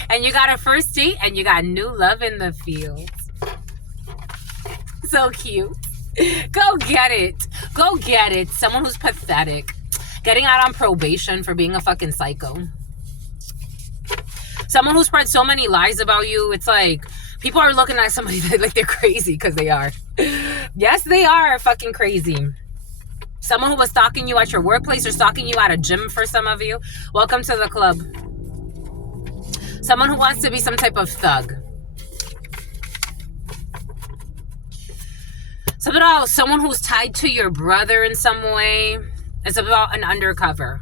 And you got a first date and you got new love in the field. So cute. Go get it. Go get it. Someone who's pathetic. Getting out on probation for being a fucking psycho. Someone who spreads so many lies about you, it's like people are looking at somebody like they're crazy, because they are. Yes, they are fucking crazy. Someone who was stalking you at your workplace or stalking you at a gym, for some of you. Welcome to the club. Someone who wants to be some type of thug. Something about someone who's tied to your brother in some way. It's about an undercover.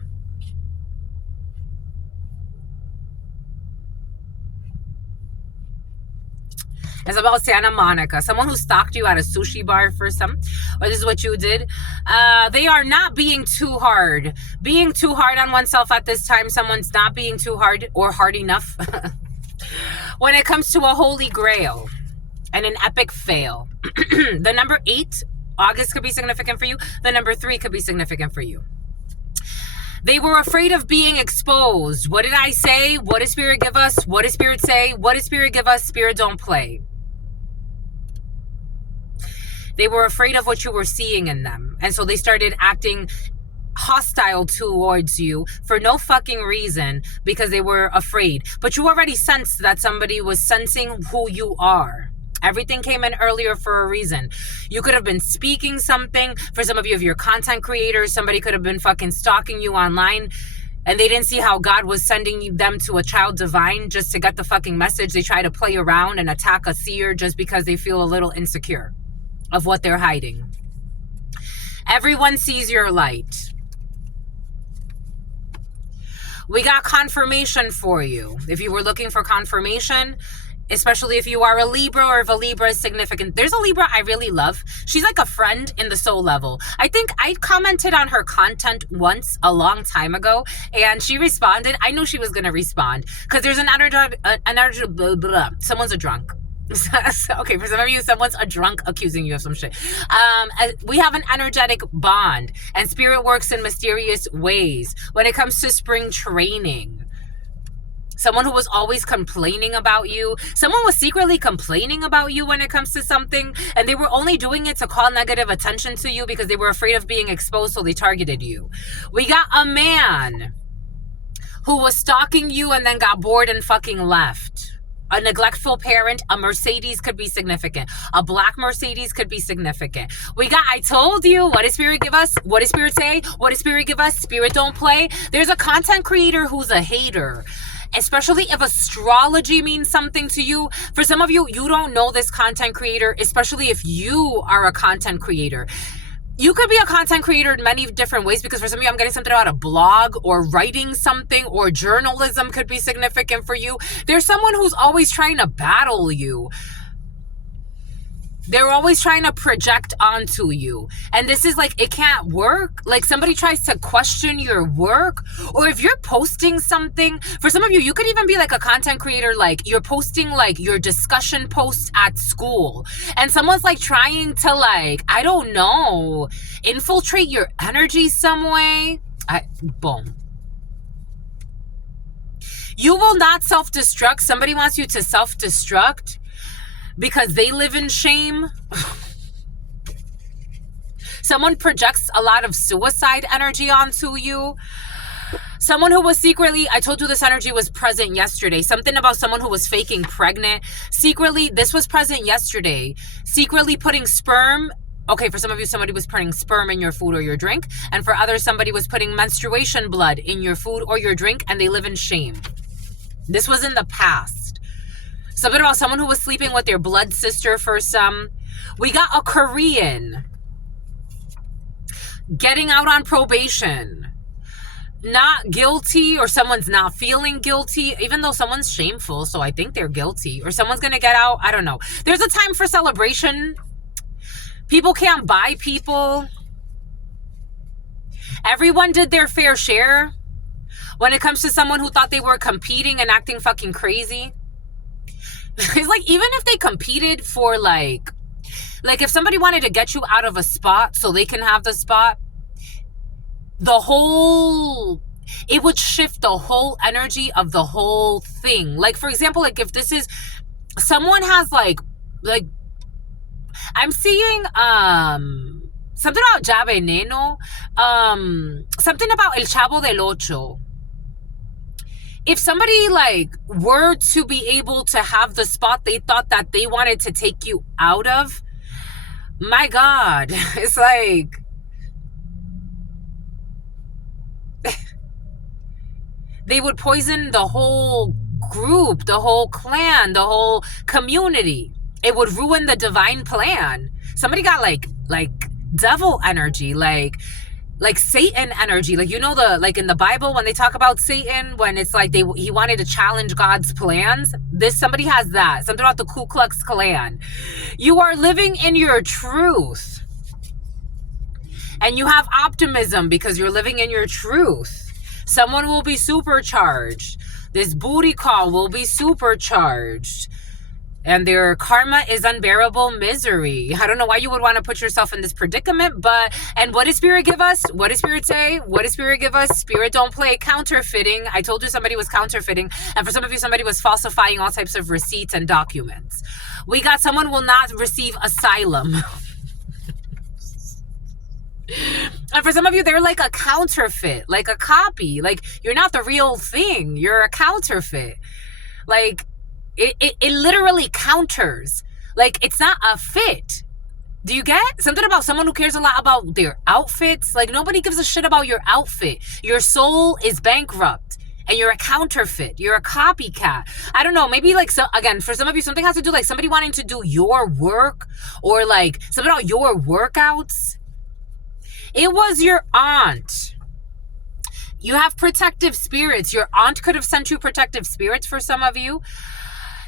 It's about Santa Monica. Someone who stalked you at a sushi bar for some, or this is what you did. They are not being too hard. Being too hard on oneself at this time. Someone's not being too hard or hard enough. When it comes to a holy grail and an epic fail. The number 8, August, could be significant for you. The number 3 could be significant for you. They were afraid of being exposed. What did I say? What does Spirit give us? What does Spirit say? What does Spirit give us? Spirit don't play. They were afraid of what you were seeing in them. And so they started acting hostile towards you for no fucking reason, because they were afraid. But you already sensed that somebody was sensing who you are. Everything came in earlier for a reason. You could have been speaking something. For some of you, if you're content creators, somebody could have been fucking stalking you online, and they didn't see how God was sending them to a child divine just to get the fucking message. They try to play around and attack a seer just because they feel a little insecure of what they're hiding. Everyone sees your light. We got confirmation for you. If you were looking for confirmation, especially if you are a Libra, or if a Libra is significant. There's a Libra I really love. She's like a friend in the soul level. I think I commented on her content once a long time ago, and she responded. I knew she was going to respond, because there's an energy, blah, blah. Someone's a drunk. Okay, for some of you, someone's a drunk accusing you of some shit. We have an energetic bond, and Spirit works in mysterious ways. When it comes to spring training, someone who was always complaining about you, someone was secretly complaining about you when it comes to something, and they were only doing it to call negative attention to you because they were afraid of being exposed, so they targeted you. We got a man who was stalking you and then got bored and fucking left. A neglectful parent. A Mercedes could be significant. A black Mercedes could be significant. We got, I told you, what does Spirit give us? What does Spirit say? What does Spirit give us? Spirit don't play. There's a content creator who's a hater, especially if astrology means something to you. For some of you, you don't know this content creator, especially if you are a content creator. You could be a content creator in many different ways, because for some of you, I'm getting something about a blog or writing something, or journalism could be significant for you. There's someone who's always trying to battle you. They're always trying to project onto you. And this is like, it can't work. Like somebody tries to question your work, or if you're posting something, for some of you, you could even be like a content creator, like you're posting like your discussion posts at school, and someone's like trying to like, I don't know, infiltrate your energy some way. Boom. You will not self-destruct. Somebody wants you to self-destruct because they live in shame. Someone projects a lot of suicide energy onto you. Someone who was secretly, I told you this energy was present yesterday. Something about someone who was faking pregnant. Secretly, this was present yesterday. Secretly putting sperm. Okay, for some of you, somebody was putting sperm in your food or your drink. And for others, somebody was putting menstruation blood in your food or your drink, and they live in shame. This was in the past. Something about someone who was sleeping with their blood sister for some. We got a Korean getting out on probation. Not guilty, or someone's not feeling guilty, even though someone's shameful, so I think they're guilty. Or someone's going to get out. I don't know. There's a time for celebration. People can't buy people. Everyone did their fair share. When it comes to someone who thought they were competing and acting fucking crazy. It's like, even if they competed for like if somebody wanted to get you out of a spot so they can have the spot, it would shift the whole energy of the whole thing. Like, for example, like if this is, someone has like I'm seeing something about Llave Neno, something about El Chavo del Ocho. if somebody like were to be able to have the spot they thought that they wanted to take you out of, my God, it's like they would poison the whole group, the whole clan, the whole community. It would ruin the divine plan. Somebody got like devil energy, like Satan energy. Like, you know, the like in the Bible when they talk about Satan, when it's like he wanted to challenge God's plans. Somebody has that. Something about the Ku Klux Klan. You are living in your truth. And you have optimism because you're living in your truth. Someone will be supercharged. This booty call will be supercharged. And their karma is unbearable misery. I don't know why you would want to put yourself in this predicament, and what does Spirit give us? What does Spirit say? What does Spirit give us? Spirit don't play counterfeiting. I told you somebody was counterfeiting. And for some of you, somebody was falsifying all types of receipts and documents. We got someone will not receive asylum. And for some of you, they're like a counterfeit, like a copy. Like, you're not the real thing. You're a counterfeit. Like, it literally counters. Like, it's not a fit. Do you get something about someone who cares a lot about their outfits? Like, nobody gives a shit about your outfit. Your soul is bankrupt. And you're a counterfeit. You're a copycat. I don't know. Maybe like, so again, for some of you, something has to do like somebody wanting to do your work, or like something about your workouts. It was your aunt. You have protective spirits. Your aunt could have sent you protective spirits for some of you.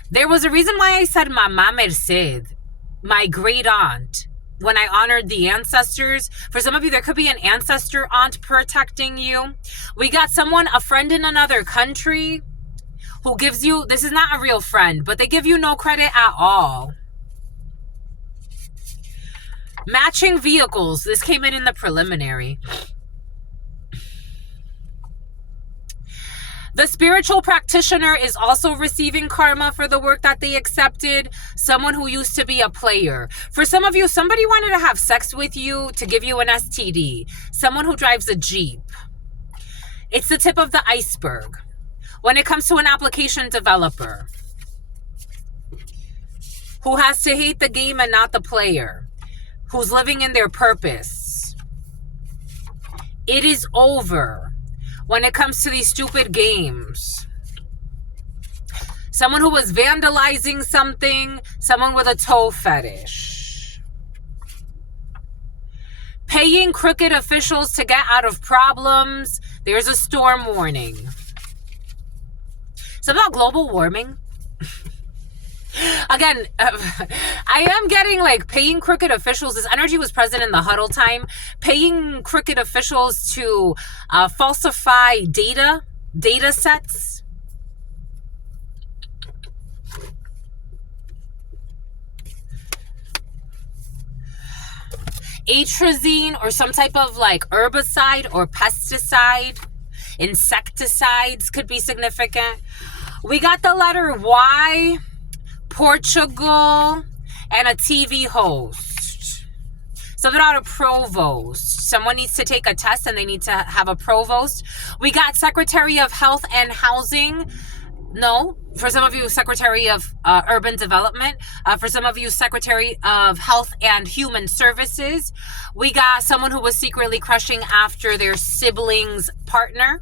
There was a reason why I said Mamá Merced, my great aunt, when I honored the ancestors. For some of you, there could be an ancestor aunt protecting you. We got someone, a friend in another country, who gives you, this is not a real friend, but they give you no credit at all. Matching vehicles. This came in the preliminary. The spiritual practitioner is also receiving karma for the work that they accepted. Someone who used to be a player. For some of you, somebody wanted to have sex with you to give you an STD. Someone who drives a Jeep. It's the tip of the iceberg. When it comes to an application developer who has to hate the game and not the player, who's living in their purpose, it is over. When it comes to these stupid games, someone who was vandalizing something, someone with a toe fetish, paying crooked officials to get out of problems. There's a storm warning. Something about global warming. Again, I am getting like paying crooked officials. This energy was present in the huddle time. Paying crooked officials to falsify data sets. Atrazine or some type of like herbicide or pesticide. Insecticides could be significant. We got the letter Y. Portugal, and a TV host. Something about a provost. Someone needs to take a test and they need to have a provost. We got Secretary of Health and Housing. No. For some of you, Secretary of Urban Development. For some of you, Secretary of Health and Human Services. We got someone who was secretly crushing after their sibling's partner.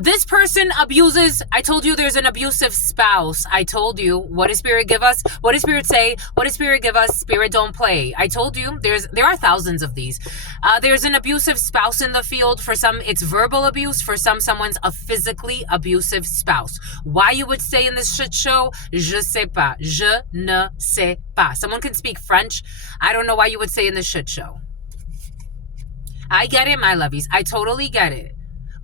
This person abuses. I told you there's an abusive spouse. I told you. What does Spirit give us? What does Spirit say? What does Spirit give us? Spirit don't play. I told you there are thousands of these. There's an abusive spouse in the field. For some, it's verbal abuse. For some, someone's a physically abusive spouse. Why you would stay in this shit show? Je sais pas. Je ne sais pas. Someone can speak French. I don't know why you would stay in this shit show. I get it, my lovies. I totally get it.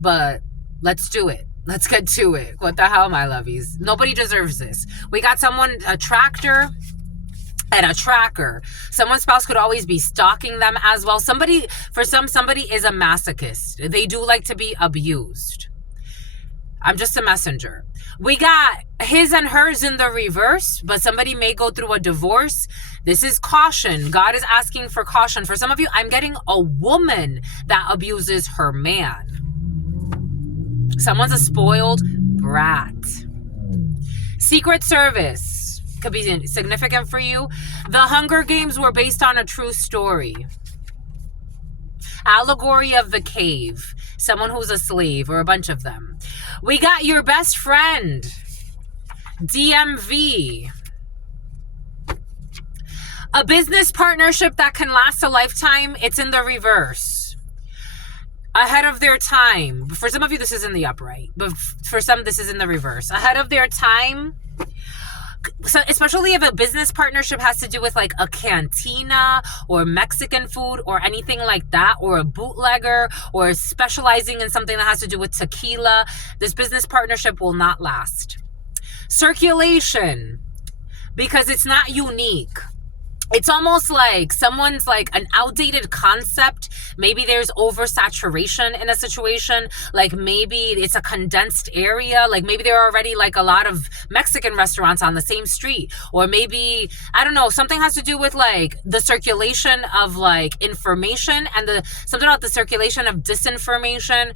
But let's do it. Let's get to it. What the hell, my lovies? Nobody deserves this. We got someone, a tractor and a tracker. Someone's spouse could always be stalking them as well. Somebody is a masochist. They do like to be abused. I'm just a messenger. We got his and hers in the reverse, but somebody may go through a divorce. This is caution. God is asking for caution. For some of you, I'm getting a woman that abuses her man. Someone's a spoiled brat. Secret Service could be significant for you. The Hunger Games were based on a true story. Allegory of the Cave. Someone who's a slave, or a bunch of them. We got your best friend. DMV. A business partnership that can last a lifetime. It's in the reverse. Ahead of their time. For some of you, this is in the upright. But for some, this is in the reverse. Ahead of their time. So especially if a business partnership has to do with like a cantina or Mexican food or anything like that, or a bootlegger, or specializing in something that has to do with tequila, this business partnership will not last. Circulation, because it's not unique. It's almost like someone's like an outdated concept. Maybe there's oversaturation in a situation. Like maybe it's a condensed area. Like maybe there are already like a lot of Mexican restaurants on the same street. Or maybe, I don't know, something has to do with like the circulation of like information and something about the circulation of disinformation.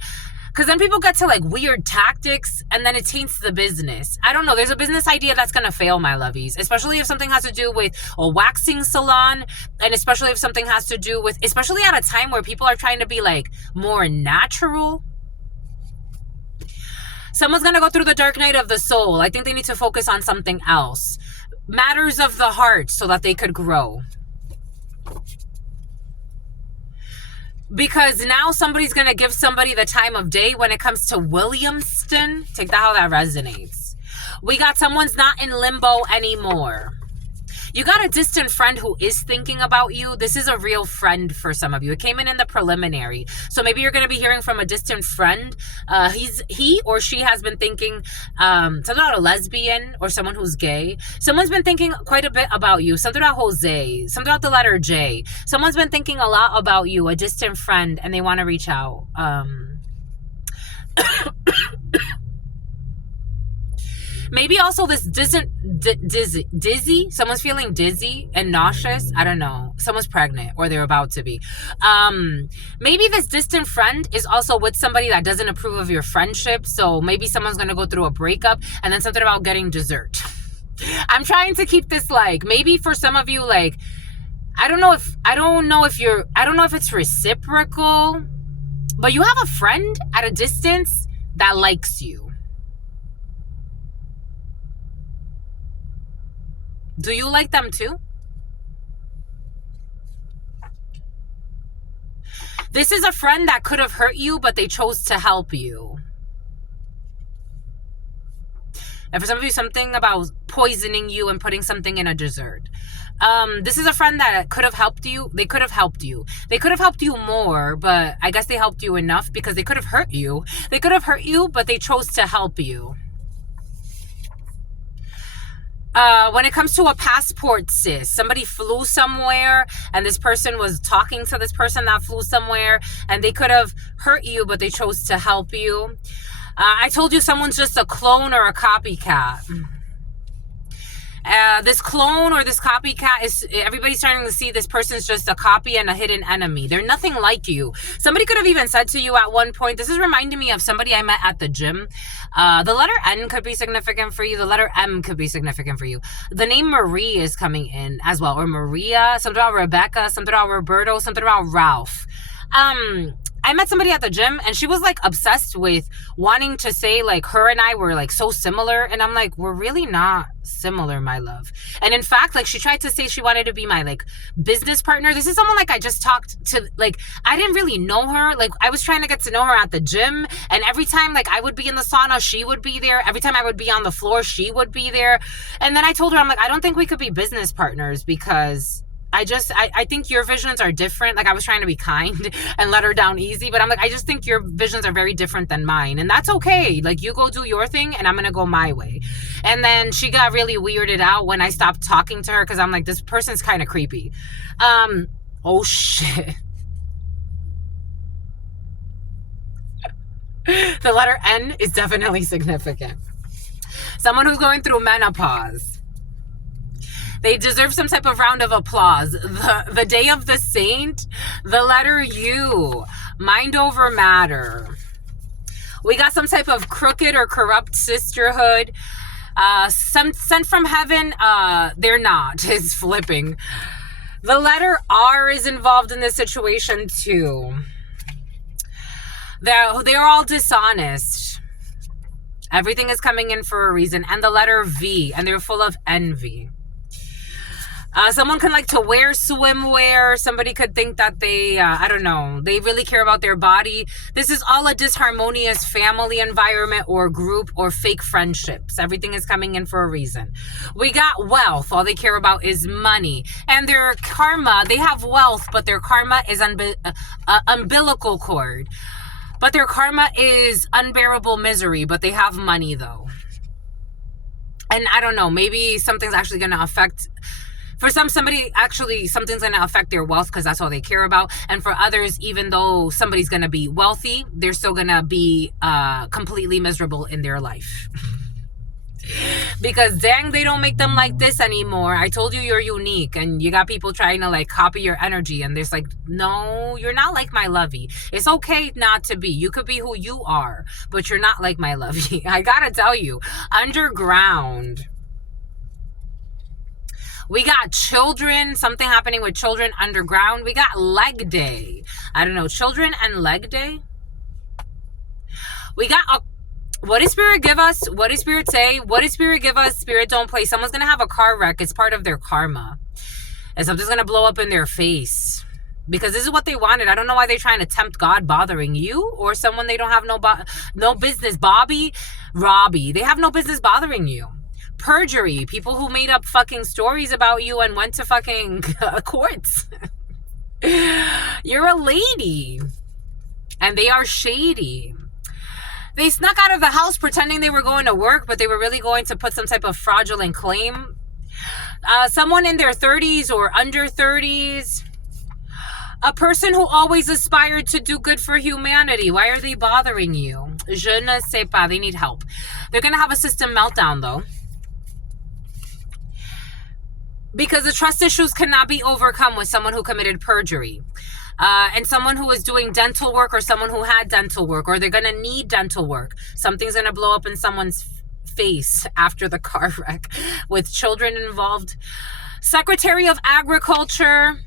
Because then people get to like weird tactics and then it taints the business. I don't know. There's a business idea that's going to fail, my lovies. Especially if something has to do with a waxing salon. And especially if something has to do with, especially at a time where people are trying to be like more natural. Someone's going to go through the dark night of the soul. I think they need to focus on something else. Matters of the heart so that they could grow. Because now somebody's going to give somebody the time of day when it comes to Williamston. Take that how that resonates. We got someone's not in limbo anymore. You got a distant friend who is thinking about you. This is a real friend for some of you. It came in the preliminary. So maybe you're going to be hearing from a distant friend. He or she has been thinking something about a lesbian or someone who's gay. Someone's been thinking quite a bit about you. Something about Jose. Something about the letter J. Someone's been thinking a lot about you, a distant friend, and they want to reach out. Maybe also this dizzy. Someone's feeling dizzy and nauseous. I don't know. Someone's pregnant or they're about to be. Maybe this distant friend is also with somebody that doesn't approve of your friendship. So maybe someone's going to go through a breakup and then something about getting dessert. I'm trying to keep this like, maybe for some of you, like, I don't know if it's reciprocal, but you have a friend at a distance that likes you. Do you like them too? This is a friend that could have hurt you, but they chose to help you. And for some of you, something about poisoning you and putting something in a dessert. This is a friend that could have helped you. They could have helped you. They could have helped you more, but I guess they helped you enough because they could have hurt you. They could have hurt you, but they chose to help you. When it comes to a passport, sis, somebody flew somewhere and this person was talking to this person that flew somewhere and they could have hurt you, but they chose to help you. I told you someone's just a clone or a copycat. This clone or this copycat is, everybody's starting to see this person's just a copy and a hidden enemy. They're nothing like you. Somebody could have even said to you at one point, this is reminding me of somebody I met at the gym. The letter N could be significant for you. The letter M could be significant for you. The name Marie is coming in as well, or Maria, something about Rebecca, something about Roberto, something about Ralph. I met somebody at the gym and she was like obsessed with wanting to say like her and I were like so similar. And I'm like, we're really not similar, my love. And in fact, like she tried to say she wanted to be my like business partner. This is someone like I just talked to, like I didn't really know her. Like I was trying to get to know her at the gym. And every time like I would be in the sauna, she would be there. Every time I would be on the floor, she would be there. And then I told her, I'm like, I don't think we could be business partners because I think your visions are different. Like I was trying to be kind and let her down easy, but I'm like, I just think your visions are very different than mine. And that's okay. Like you go do your thing and I'm going to go my way. And then she got really weirded out when I stopped talking to her. Cause I'm like, this person's kind of creepy. Oh shit. The letter N is definitely significant. Someone who's going through menopause. They deserve some type of round of applause. The day of the saint, the letter U, mind over matter. We got some type of crooked or corrupt sisterhood. Some sent from heaven, they're not. It's flipping. The letter R is involved in this situation too. They're all dishonest. Everything is coming in for a reason. And the letter V, and they're full of envy. Someone can like to wear swimwear. Somebody could think that they, I don't know, they really care about their body. This is all a disharmonious family environment or group or fake friendships. Everything is coming in for a reason. We got wealth. All they care about is money. And their karma, they have wealth, but their karma is umbilical cord. But their karma is unbearable misery, but they have money though. And I don't know, maybe something's actually going to affect... For something's going to affect their wealth because that's all they care about. And for others, even though somebody's going to be wealthy, they're still going to be completely miserable in their life. Because dang, they don't make them like this anymore. I told you you're unique, and you got people trying to like copy your energy, and there's like, no, you're not like my lovey. It's okay not to be. You could be who you are, but you're not like my lovey. I gotta tell you, underground. We got children, something happening with children underground. We got leg day. I don't know, children and leg day. We got what does Spirit give us? What does Spirit say? What does Spirit give us? Spirit don't play. Someone's going to have a car wreck. It's part of their karma. And something's going to blow up in their face. Because this is what they wanted. I don't know why they're trying to tempt God bothering you or someone they don't have no business. Robbie. They have no business bothering you. Perjury, people who made up fucking stories about you and went to fucking courts. You're a lady. And they are shady. They snuck out of the house pretending they were going to work, but they were really going to put some type of fraudulent claim. Someone in their 30s or under 30s. A person who always aspired to do good for humanity. Why are they bothering you? Je ne sais pas. They need help. They're going to have a system meltdown though. Because the trust issues cannot be overcome with someone who committed perjury. And someone who is doing dental work or someone who had dental work, or they're going to need dental work. Something's going to blow up in someone's face after the car wreck with children involved. Secretary of Agriculture.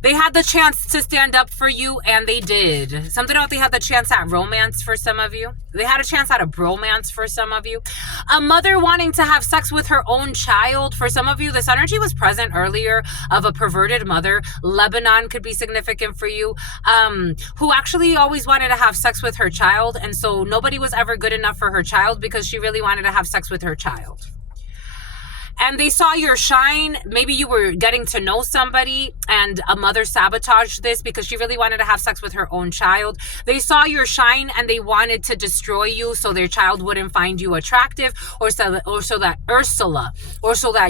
They had the chance to stand up for you, and they did. Something about they had the chance at romance for some of you. They had a chance at a bromance for some of you. A mother wanting to have sex with her own child. For some of you, this energy was present earlier of a perverted mother. Lebanon could be significant for you. Who actually always wanted to have sex with her child, and so nobody was ever good enough for her child because she really wanted to have sex with her child. And they saw your shine. Maybe you were getting to know somebody and a mother sabotaged this because she really wanted to have sex with her own child. They saw your shine and they wanted to destroy you so their child wouldn't find you attractive, or so that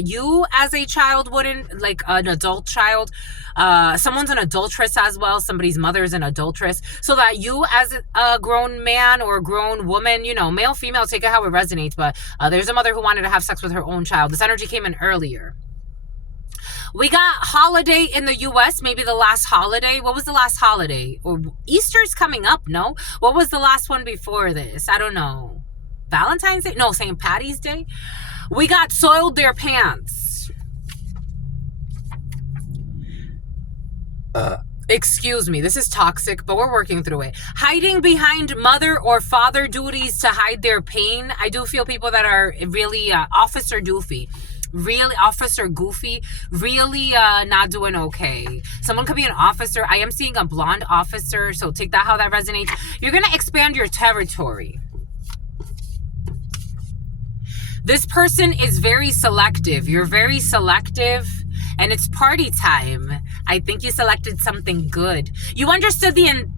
you as a child wouldn't, like an adult child. Someone's an adulteress as well. Somebody's mother is an adulteress. So that you as a grown man or a grown woman, you know, male, female, take it how it resonates. But there's a mother who wanted to have sex with her own child. This energy came in earlier. We got holiday in the U.S., maybe the last holiday. What was the last holiday? Or Easter's coming up, no? What was the last one before this? I don't know. Valentine's Day? No, St. Patty's Day? We got soiled their pants. Excuse me, this is toxic, but we're working through it. Hiding behind mother or father duties to hide their pain. I do feel people that are really officer goofy, really not doing okay. Someone could be an officer. I am seeing a blonde officer, so take that how that resonates. You're going to expand your territory. This person is very selective. You're very selective. And it's party time. I think you selected something good. You understood you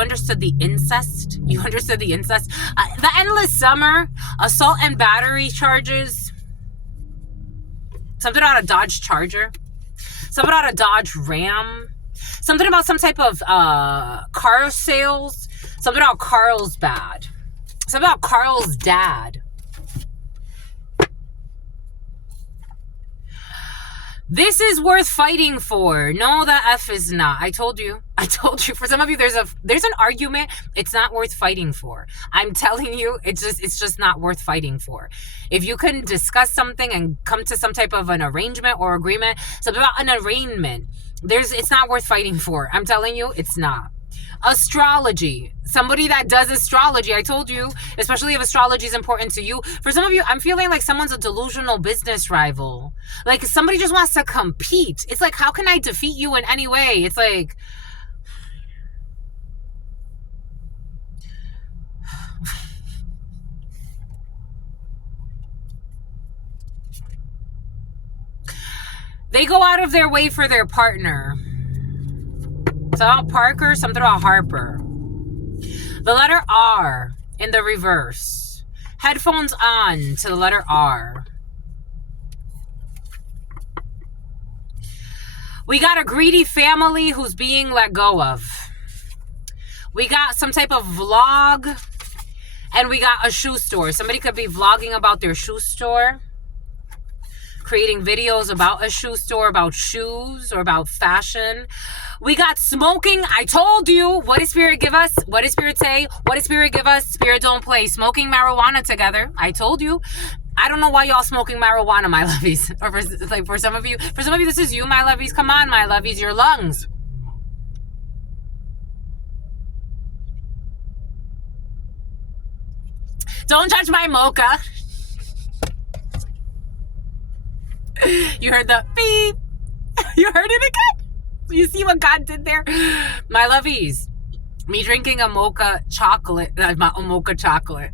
understood the incest. You understood the incest. The endless summer, assault and battery charges. Something about a Dodge Charger. Something about a Dodge Ram. Something about some type of car sales. Something about Carl's bad. Something about Carl's dad. This is worth fighting for. No, the F is not. I told you. For some of you, there's an argument. It's not worth fighting for. I'm telling you, it's just not worth fighting for. If you can discuss something and come to some type of an arrangement or agreement, something about an arraignment, it's not worth fighting for. I'm telling you, it's not. Astrology. Somebody that does astrology, I told you, especially if astrology is important to you. For some of you, I'm feeling like someone's a delusional business rival. Like somebody just wants to compete. It's like, how can I defeat you in any way? It's like, they go out of their way for their partner. Something about Parker, something about Harper. The letter R in the reverse. Headphones on to the letter R. We got a greedy family who's being let go of. We got some type of vlog. And we got a shoe store. Somebody could be vlogging about their shoe store. Creating videos about a shoe store, about shoes, or about fashion. We got smoking. I told you. What did Spirit give us? What did Spirit say? What did Spirit give us? Spirit don't play. Smoking marijuana together. I told you. I don't know why y'all smoking marijuana, my lovies. Or for some of you, this is you, my lovies. Come on, my lovies, your lungs. Don't judge my mocha. You heard the beep. You heard it again. You see what God did there? My lovies, me drinking a mocha chocolate, my mocha chocolate.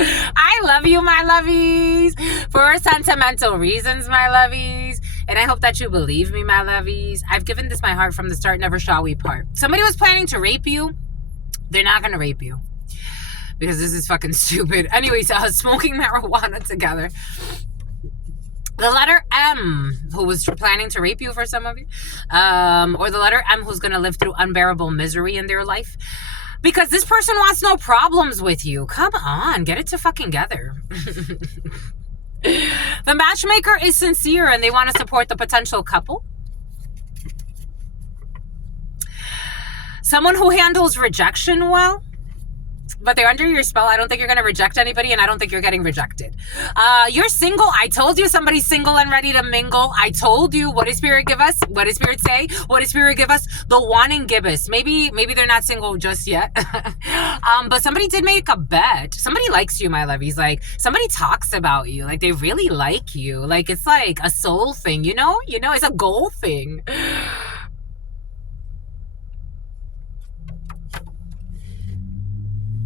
I love you, my lovies, for sentimental reasons, my lovies. And I hope that you believe me, my lovies. I've given this my heart from the start, never shall we part. Somebody was planning to rape you. They're not going to rape you. Because this is fucking stupid. Anyways, smoking marijuana together. The letter M, who was planning to rape you for some of you. Or the letter M, who's going to live through unbearable misery in their life. Because this person wants no problems with you. Come on, get it to fucking together. The matchmaker is sincere and they want to support the potential couple. Someone who handles rejection well. But they're under your spell. I don't think you're going to reject anybody, and I don't think you're getting rejected. You're single. I told you somebody's single and ready to mingle. I told you. What did Spirit give us? What did Spirit say? What did Spirit give us? The wanting gibbous. Maybe they're not single just yet. But somebody did make a bet. Somebody likes you, my lovies. Like, somebody talks about you. Like, they really like you. Like, it's like a soul thing, you know? You know, it's a goal thing.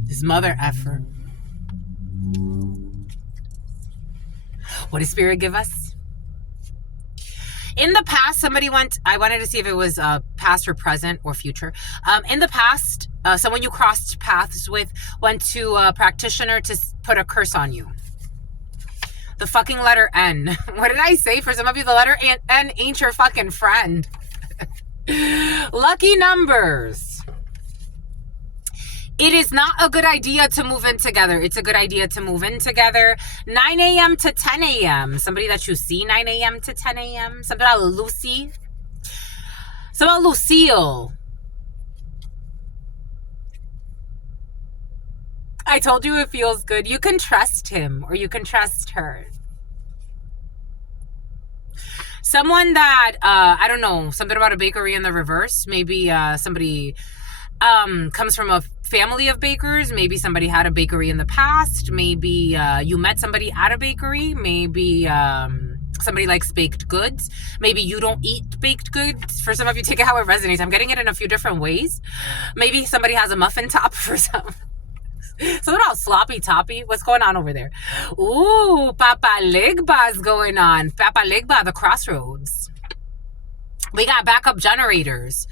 His mother effer. What did Spirit give us? In the past, somebody I wanted to see if it was past or present or future. In the past, someone you crossed paths with went to a practitioner to put a curse on you. The fucking letter N. What did I say? For some of you, the letter N ain't your fucking friend. Lucky numbers. It is not a good idea to move in together. It's a good idea to move in together. 9 a.m. to 10 a.m. Somebody that you see 9 a.m. to 10 a.m. Something about Lucy. Something about Lucille. I told you it feels good. You can trust him or you can trust her. Someone that, I don't know, something about a bakery in the reverse. Maybe somebody comes from a family of bakers. Maybe somebody had a bakery in the past. Maybe you met somebody at a bakery. Maybe somebody likes baked goods. Maybe you don't eat baked goods. For some of you, take it how it resonates. I'm getting it in a few different ways. Maybe somebody has a muffin top for some. Something about sloppy toppy. What's going on over there? Ooh, Papa Ligba's going on. Papa Ligba, the crossroads. We got backup generators.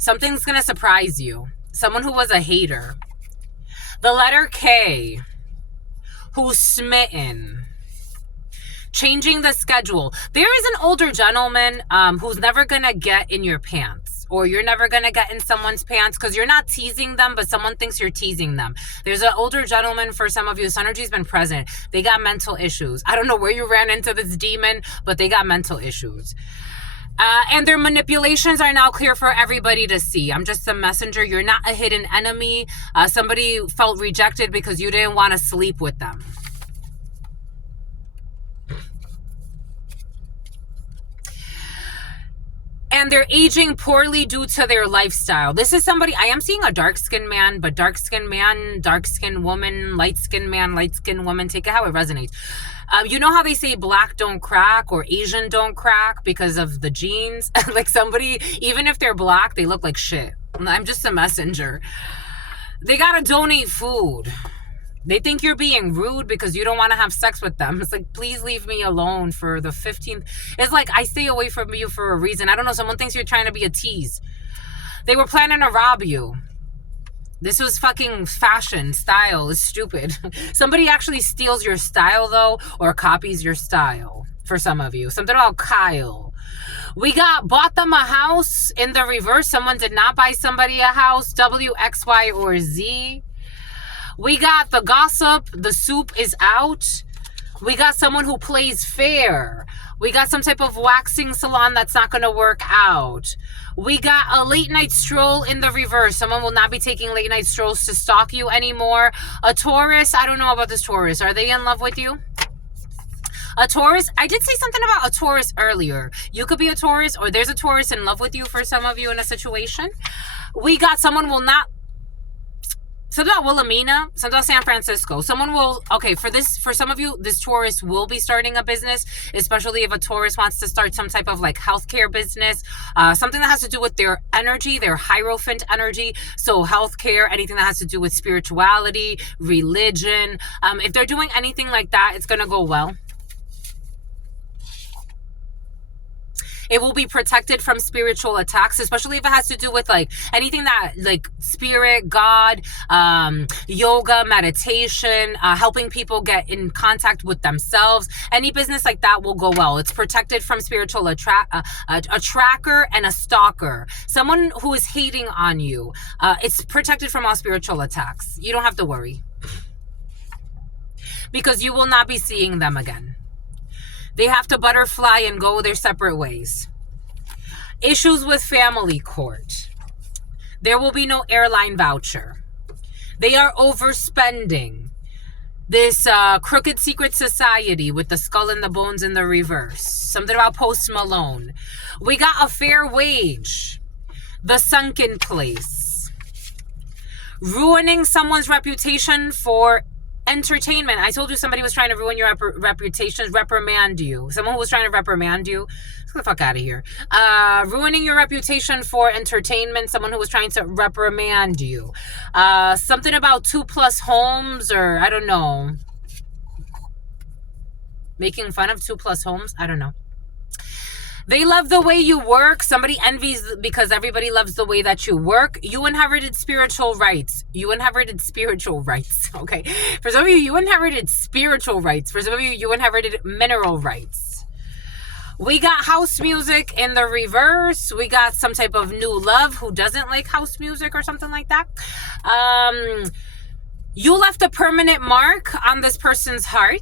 Something's going to surprise you. Someone who was a hater. The letter K. Who's smitten. Changing the schedule. There is an older gentleman who's never going to get in your pants. or you're never going to get in someone's pants because you're not teasing them, but someone thinks you're teasing them. There's an older gentleman for some of you. This energy's been present. They got mental issues. I don't know where you ran into this demon, but they got mental issues. And their manipulations are now clear for everybody to see. I'm just a messenger. You're not a hidden enemy. Somebody felt rejected because you didn't want to sleep with them. And they're aging poorly due to their lifestyle. This is somebody, I am seeing a dark-skinned man, but dark-skinned man, dark-skinned woman, light-skinned man, light-skinned woman. Take it how it resonates. You know how they say black don't crack or Asian don't crack because of the genes? Like somebody, even if they're black, they look like shit. I'm just a messenger. They gotta donate food. They think you're being rude because you don't want to have sex with them. It's like, please leave me alone for the 15th. It's like, I stay away from you for a reason. I don't know. Someone thinks you're trying to be a tease. They were planning to rob you. This was fucking fashion. Style is stupid. Somebody actually steals your style, though, or copies your style for some of you. Something about Kyle. We bought them a house in the reverse. Someone did not buy somebody a house. W, X, Y, or Z. We got the gossip. The soup is out. We got someone who plays fair. We got some type of waxing salon that's not going to work out. We got a late night stroll in the reverse. Someone will not be taking late night strolls to stalk you anymore. A Taurus. I don't know about this Taurus. Are they in love with you? A Taurus. I did say something about a Taurus earlier. You could be a Taurus, or there's a Taurus in love with you for some of you in a situation. We got someone will not. Something about Wilhelmina, something about San Francisco. Someone will, okay, for some of you, this Taurus will be starting a business, especially if a Taurus wants to start some type of like healthcare business, something that has to do with their energy, their Hierophant energy. So healthcare, anything that has to do with spirituality, religion. If they're doing anything like that, it's going to go well. It will be protected from spiritual attacks, especially if it has to do with like anything that like spirit, God, yoga, meditation, helping people get in contact with themselves. Any business like that will go well. It's protected from spiritual a tracker and a stalker. Someone who is hating on you. It's protected from all spiritual attacks. You don't have to worry. Because you will not be seeing them again. They have to butterfly and go their separate ways. Issues with family court. There will be no airline voucher. They are overspending. This crooked secret society with the skull and the bones in the reverse. Something about Post Malone. We got a fair wage. The sunken place. Ruining someone's reputation for entertainment. I told you somebody was trying to ruin your reputation, reprimand you. Someone who was trying to reprimand you. Get the fuck out of here. Ruining your reputation for entertainment. Someone who was trying to reprimand you. Something about 2+ homes, or I don't know. Making fun of 2+ homes. I don't know. They love the way you work. Somebody envies because everybody loves the way that you work. You inherited spiritual rights. You inherited spiritual rights. Okay. For some of you, you inherited spiritual rights. For some of you, you inherited mineral rights. We got house music in the reverse. We got some type of new love who doesn't like house music or something like that. You left a permanent mark on this person's heart.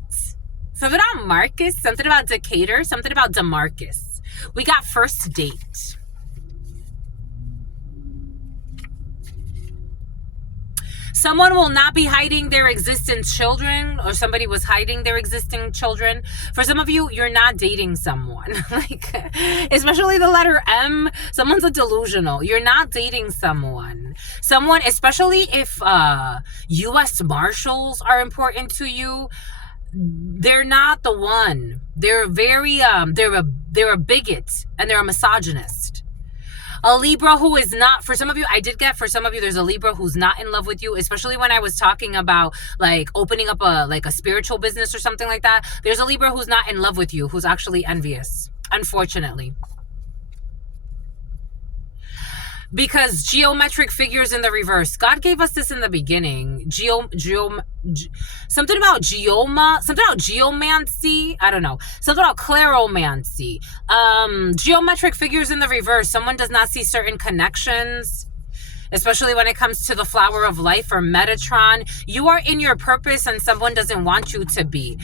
Something about Marcus, something about Decatur, something about DeMarcus. We got first date. Someone will not be hiding their existing children, or somebody was hiding their existing children. For some of you, you're not dating someone. Like, especially the letter M, someone's a delusional. You're not dating someone. Someone, especially if U.S. Marshals are important to you, they're not the one. They're very they're a bigot and they're a misogynist. A Libra who is not, for some of you, I did get, for some of you, there's a Libra who's not in love with you, especially when I was talking about like opening up a spiritual business or something like that. There's a Libra who's not in love with you, who's actually envious, unfortunately. Because geometric figures in the reverse. God gave us this in the beginning. Something about geomancy. I don't know. Something about claromancy. Geometric figures in the reverse. Someone does not see certain connections, especially when it comes to the flower of life or Metatron. You are in your purpose and someone doesn't want you to be,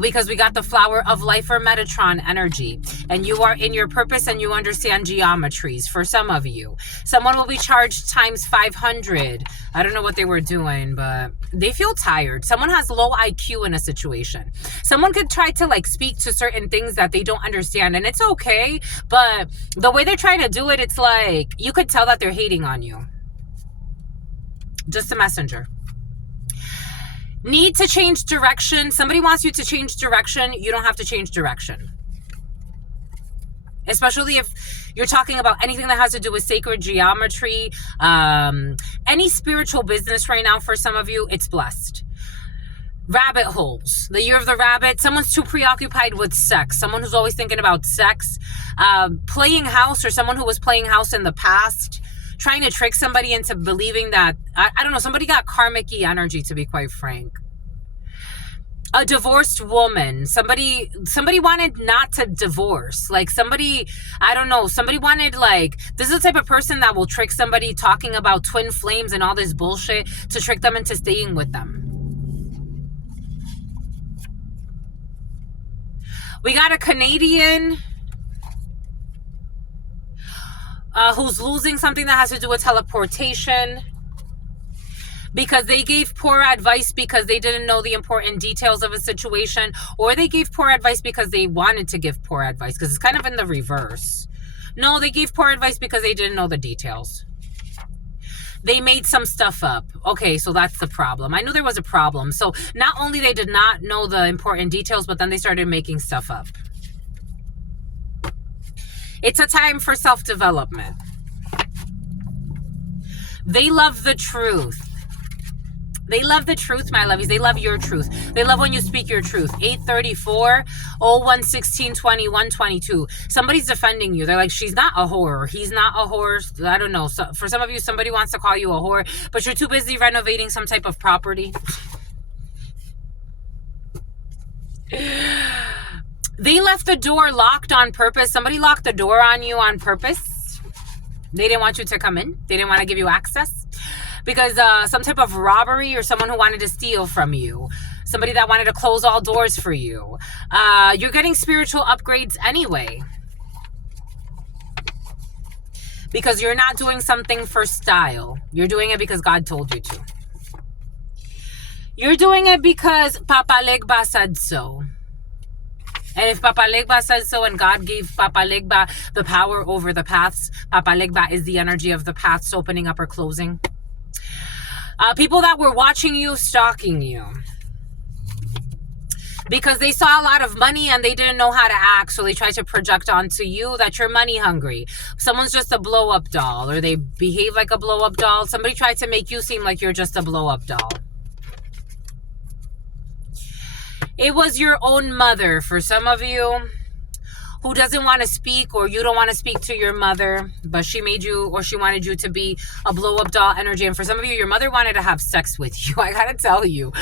because we got the flower of life or Metatron energy, and you are in your purpose and you understand geometries. For some of you, someone will be charged times 500. I don't know what they were doing, but they feel tired. Someone has low IQ in a situation. Someone could try to like speak to certain things that they don't understand, and it's okay, but the way they're trying to do it, it's like you could tell that they're hating on you. Just a messenger. Need to change direction. Somebody wants you to change direction. You don't have to change direction. Especially if you're talking about anything that has to do with sacred geometry, any spiritual business right now. For some of you, it's blessed. Rabbit holes. The year of the rabbit. Someone's too preoccupied with sex. Someone who's always thinking about sex. Playing house, or someone who was playing house in the past, trying to trick somebody into believing that, I don't know, somebody got karmic-y energy, to be quite frank. A divorced woman. Somebody wanted not to divorce. Like somebody, I don't know, somebody wanted, like, this is the type of person that will trick somebody talking about twin flames and all this bullshit to trick them into staying with them. We got a Canadian who's losing something that has to do with teleportation, because they gave poor advice because they didn't know the important details of a situation, or they gave poor advice because they wanted to give poor advice, because it's kind of in the reverse. No, they gave poor advice because they didn't know the details. They made some stuff up. Okay, so that's the problem. I knew there was a problem. So not only they did not know the important details, but then they started making stuff up. It's a time for self-development. They love the truth. They love the truth, my lovies. They love your truth. They love when you speak your truth. 834, 01, 16, 20, 122. Somebody's defending you. They're like, she's not a whore. He's not a whore. I don't know. So for some of you, somebody wants to call you a whore, but you're too busy renovating some type of property. They left the door locked on purpose. Somebody locked the door on you on purpose. They didn't want you to come in. They didn't want to give you access. Because some type of robbery, or someone who wanted to steal from you. Somebody that wanted to close all doors for you. You're getting spiritual upgrades anyway. Because you're not doing something for style. You're doing it because God told you to. You're doing it because Papa Legba said so. And if Papa Legba says so, and God gave Papa Legba the power over the paths, Papa Legba is the energy of the paths opening up or closing. People that were watching you, stalking you, because they saw a lot of money and they didn't know how to act, so they tried to project onto you that you're money hungry. Someone's just a blow-up doll, or they behave like a blow-up doll. Somebody tried to make you seem like you're just a blow-up doll. It was your own mother for some of you who doesn't want to speak, or you don't want to speak to your mother, but she made you, or she wanted you to be a blow-up doll energy. And for some of you, your mother wanted to have sex with you. I gotta tell you,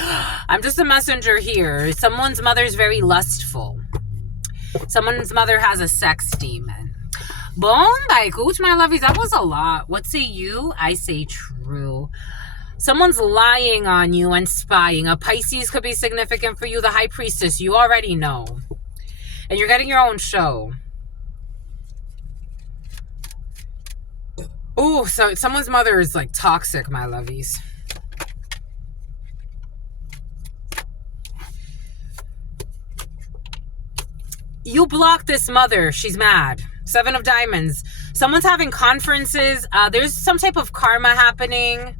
I'm just a messenger here. Someone's mother's very lustful. Someone's mother has a sex demon. Boom, by coach, my lovies. That was a lot. What say you? I say true. Someone's lying on you and spying. A Pisces could be significant for you. The High Priestess, you already know. And you're getting your own show. Oh, so someone's mother is like toxic, my lovies. You block this mother. She's mad. 7 of Diamonds. Someone's having conferences. There's some type of karma happening.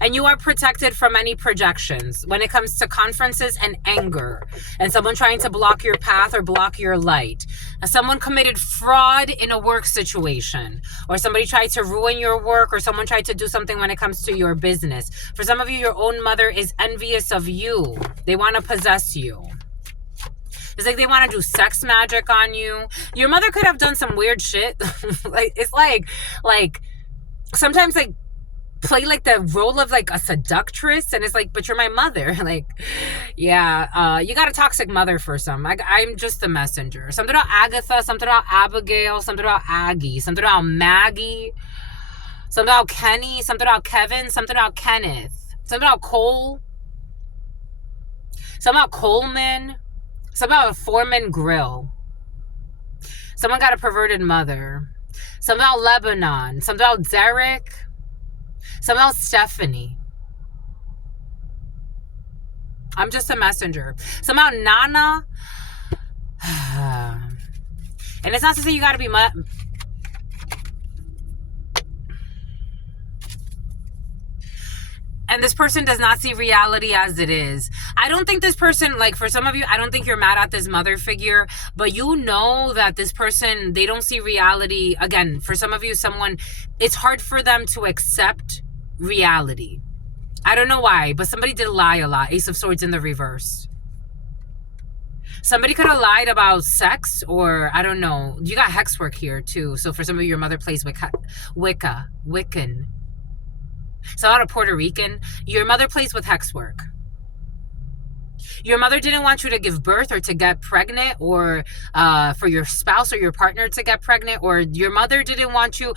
And you are protected from any projections when it comes to conferences and anger. And someone trying to block your path or block your light. Someone committed fraud in a work situation. Or somebody tried to ruin your work. Or someone tried to do something when it comes to your business. For some of you, your own mother is envious of you. They want to possess you. It's like they want to do sex magic on you. Your mother could have done some weird shit. It's like sometimes like play like the role of like a seductress, and it's like, but you're my mother. Like, yeah, you got a toxic mother for some. I'm just the messenger. Something about Agatha, something about Abigail, something about Aggie, something about Maggie, something about Kenny, something about Kevin, something about Kenneth, something about Cole, something about Coleman, something about Foreman Grill. Someone got a perverted mother. Something about Lebanon, something about Derek, something about Stephanie. I'm just a messenger. Somehow Nana. And it's not to say you got to be and this person does not see reality as it is. I don't think this person, like for some of you, I don't think you're mad at this mother figure, but you know that this person, they don't see reality. Again, for some of you, it's hard for them to accept reality. I don't know why, but somebody did lie a lot. Ace of Swords in the reverse. Somebody could have lied about sex, or I don't know. You got hex work here too. So for some of you, your mother plays Wiccan. So not a Puerto Rican. Your mother plays with hex work. Your mother didn't want you to give birth or to get pregnant, or for your spouse or your partner to get pregnant, or your mother didn't want you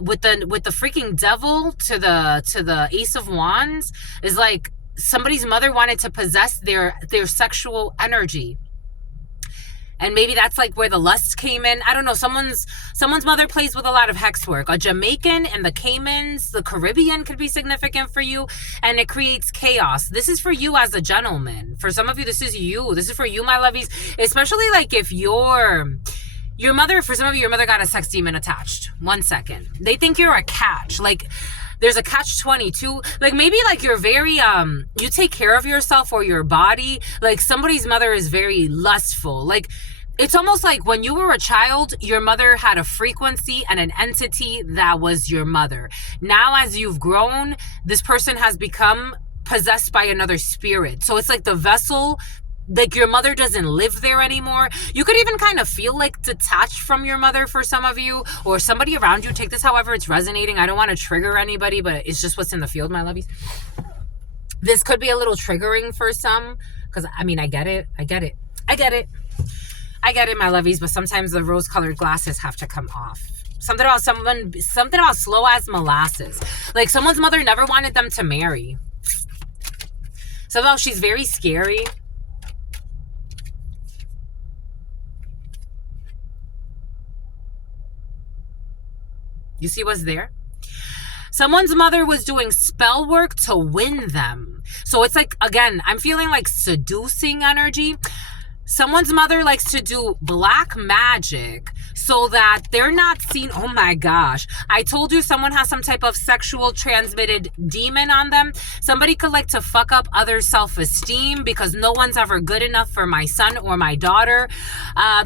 with the freaking devil to the Ace of Wands. Is like somebody's mother wanted to possess their sexual energy. And maybe that's like where the lust came in. I don't know. Someone's mother plays with a lot of hex work. A Jamaican and the Caymans, the Caribbean could be significant for you. And it creates chaos. This is for you as a gentleman. For some of you, this is you. This is for you, my lovies. Especially like if your mother, for some of you, your mother got a sex demon attached. 1 second. They think you're a catch. Like, there's a catch-22. Like, maybe like you're very you take care of yourself or your body. Like, somebody's mother is very lustful. Like, it's almost like when you were a child, your mother had a frequency and an entity that was your mother. Now, as you've grown, this person has become possessed by another spirit. So it's like the vessel, like your mother doesn't live there anymore. You could even kind of feel like detached from your mother for some of you, or somebody around you. Take this however it's resonating. I don't want to trigger anybody, but it's just what's in the field, my lovies. This could be a little triggering for some, because I mean, I get it, my lovies, but sometimes the rose-colored glasses have to come off. Something about slow as molasses. Like someone's mother never wanted them to marry. Somehow she's very scary. You see what's there? Someone's mother was doing spell work to win them. So it's like, again, I'm feeling like seducing energy. Someone's mother likes to do black magic so that they're not seen. Oh my gosh. I told you someone has some type of sexual transmitted demon on them. Somebody could like to fuck up other self-esteem because no one's ever good enough for my son or my daughter.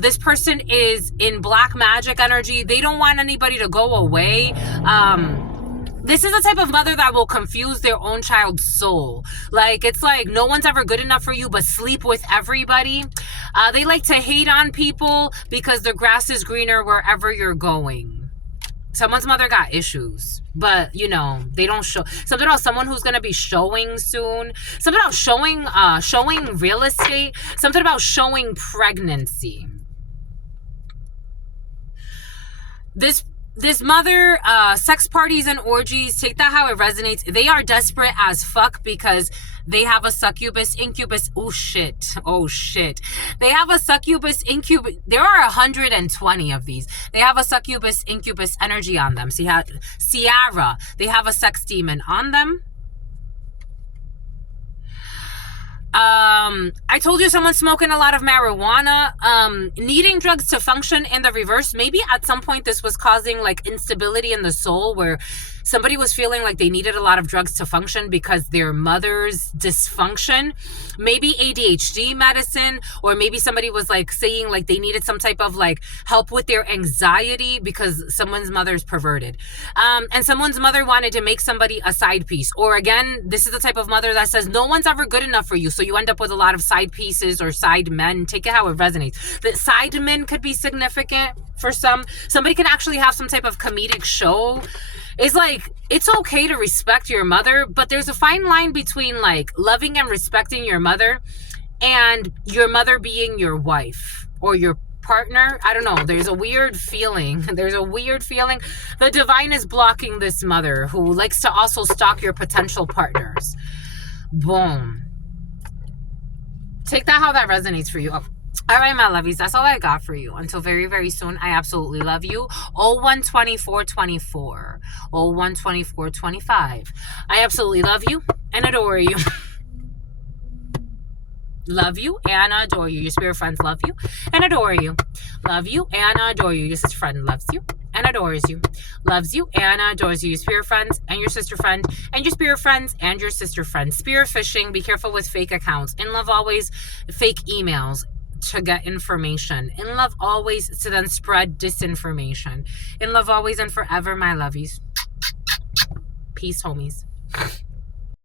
This person is in black magic energy. They don't want anybody to go away. This is the type of mother that will confuse their own child's soul. Like, it's like no one's ever good enough for you, but sleep with everybody. They like to hate on people because the grass is greener wherever you're going. Someone's mother got issues, but you know, they don't show. Something about someone who's going to be showing soon. Something about showing real estate. Something about showing pregnancy. This mother, sex parties and orgies, take that how it resonates. They are desperate as fuck because they have a succubus, incubus. Oh shit. They have a succubus, incubus. There are 120 of these. They have a succubus, incubus energy on them. See how Ciara, they have a sex demon on them. I told you someone's smoking a lot of marijuana, needing drugs to function in the reverse. Maybe at some point this was causing like instability in the soul where somebody was feeling like they needed a lot of drugs to function because their mother's dysfunction. Maybe ADHD medicine, or maybe somebody was like saying like they needed some type of like help with their anxiety because someone's mother's perverted. And someone's mother wanted to make somebody a side piece. Or again, this is the type of mother that says no one's ever good enough for you. So you end up with a lot of side pieces or side men. Take it how it resonates. The side men could be significant for some. Somebody can actually have some type of comedic show. It's like, it's okay to respect your mother, but there's a fine line between like loving and respecting your mother and your mother being your wife or your partner. I don't know. There's a weird feeling. There's a weird feeling. The divine is blocking this mother who likes to also stalk your potential partners. Boom. Take that how that resonates for you. Oh. All right, my lovies, that's all I got for you. Until very, very soon, I absolutely love you. 012424, 012425. I absolutely love you and adore you. Love you and adore you. Your spirit friends love you and adore you. Love you and adore you. Your sister friend loves you and adores you. Loves you and adores you. Your spirit friends and your sister friend and your spirit friends and your sister friend. Spirit phishing. Be careful with fake accounts. In love always, fake emails to get information. In love always, to then spread disinformation. In love always and forever, my lovies. Peace, homies.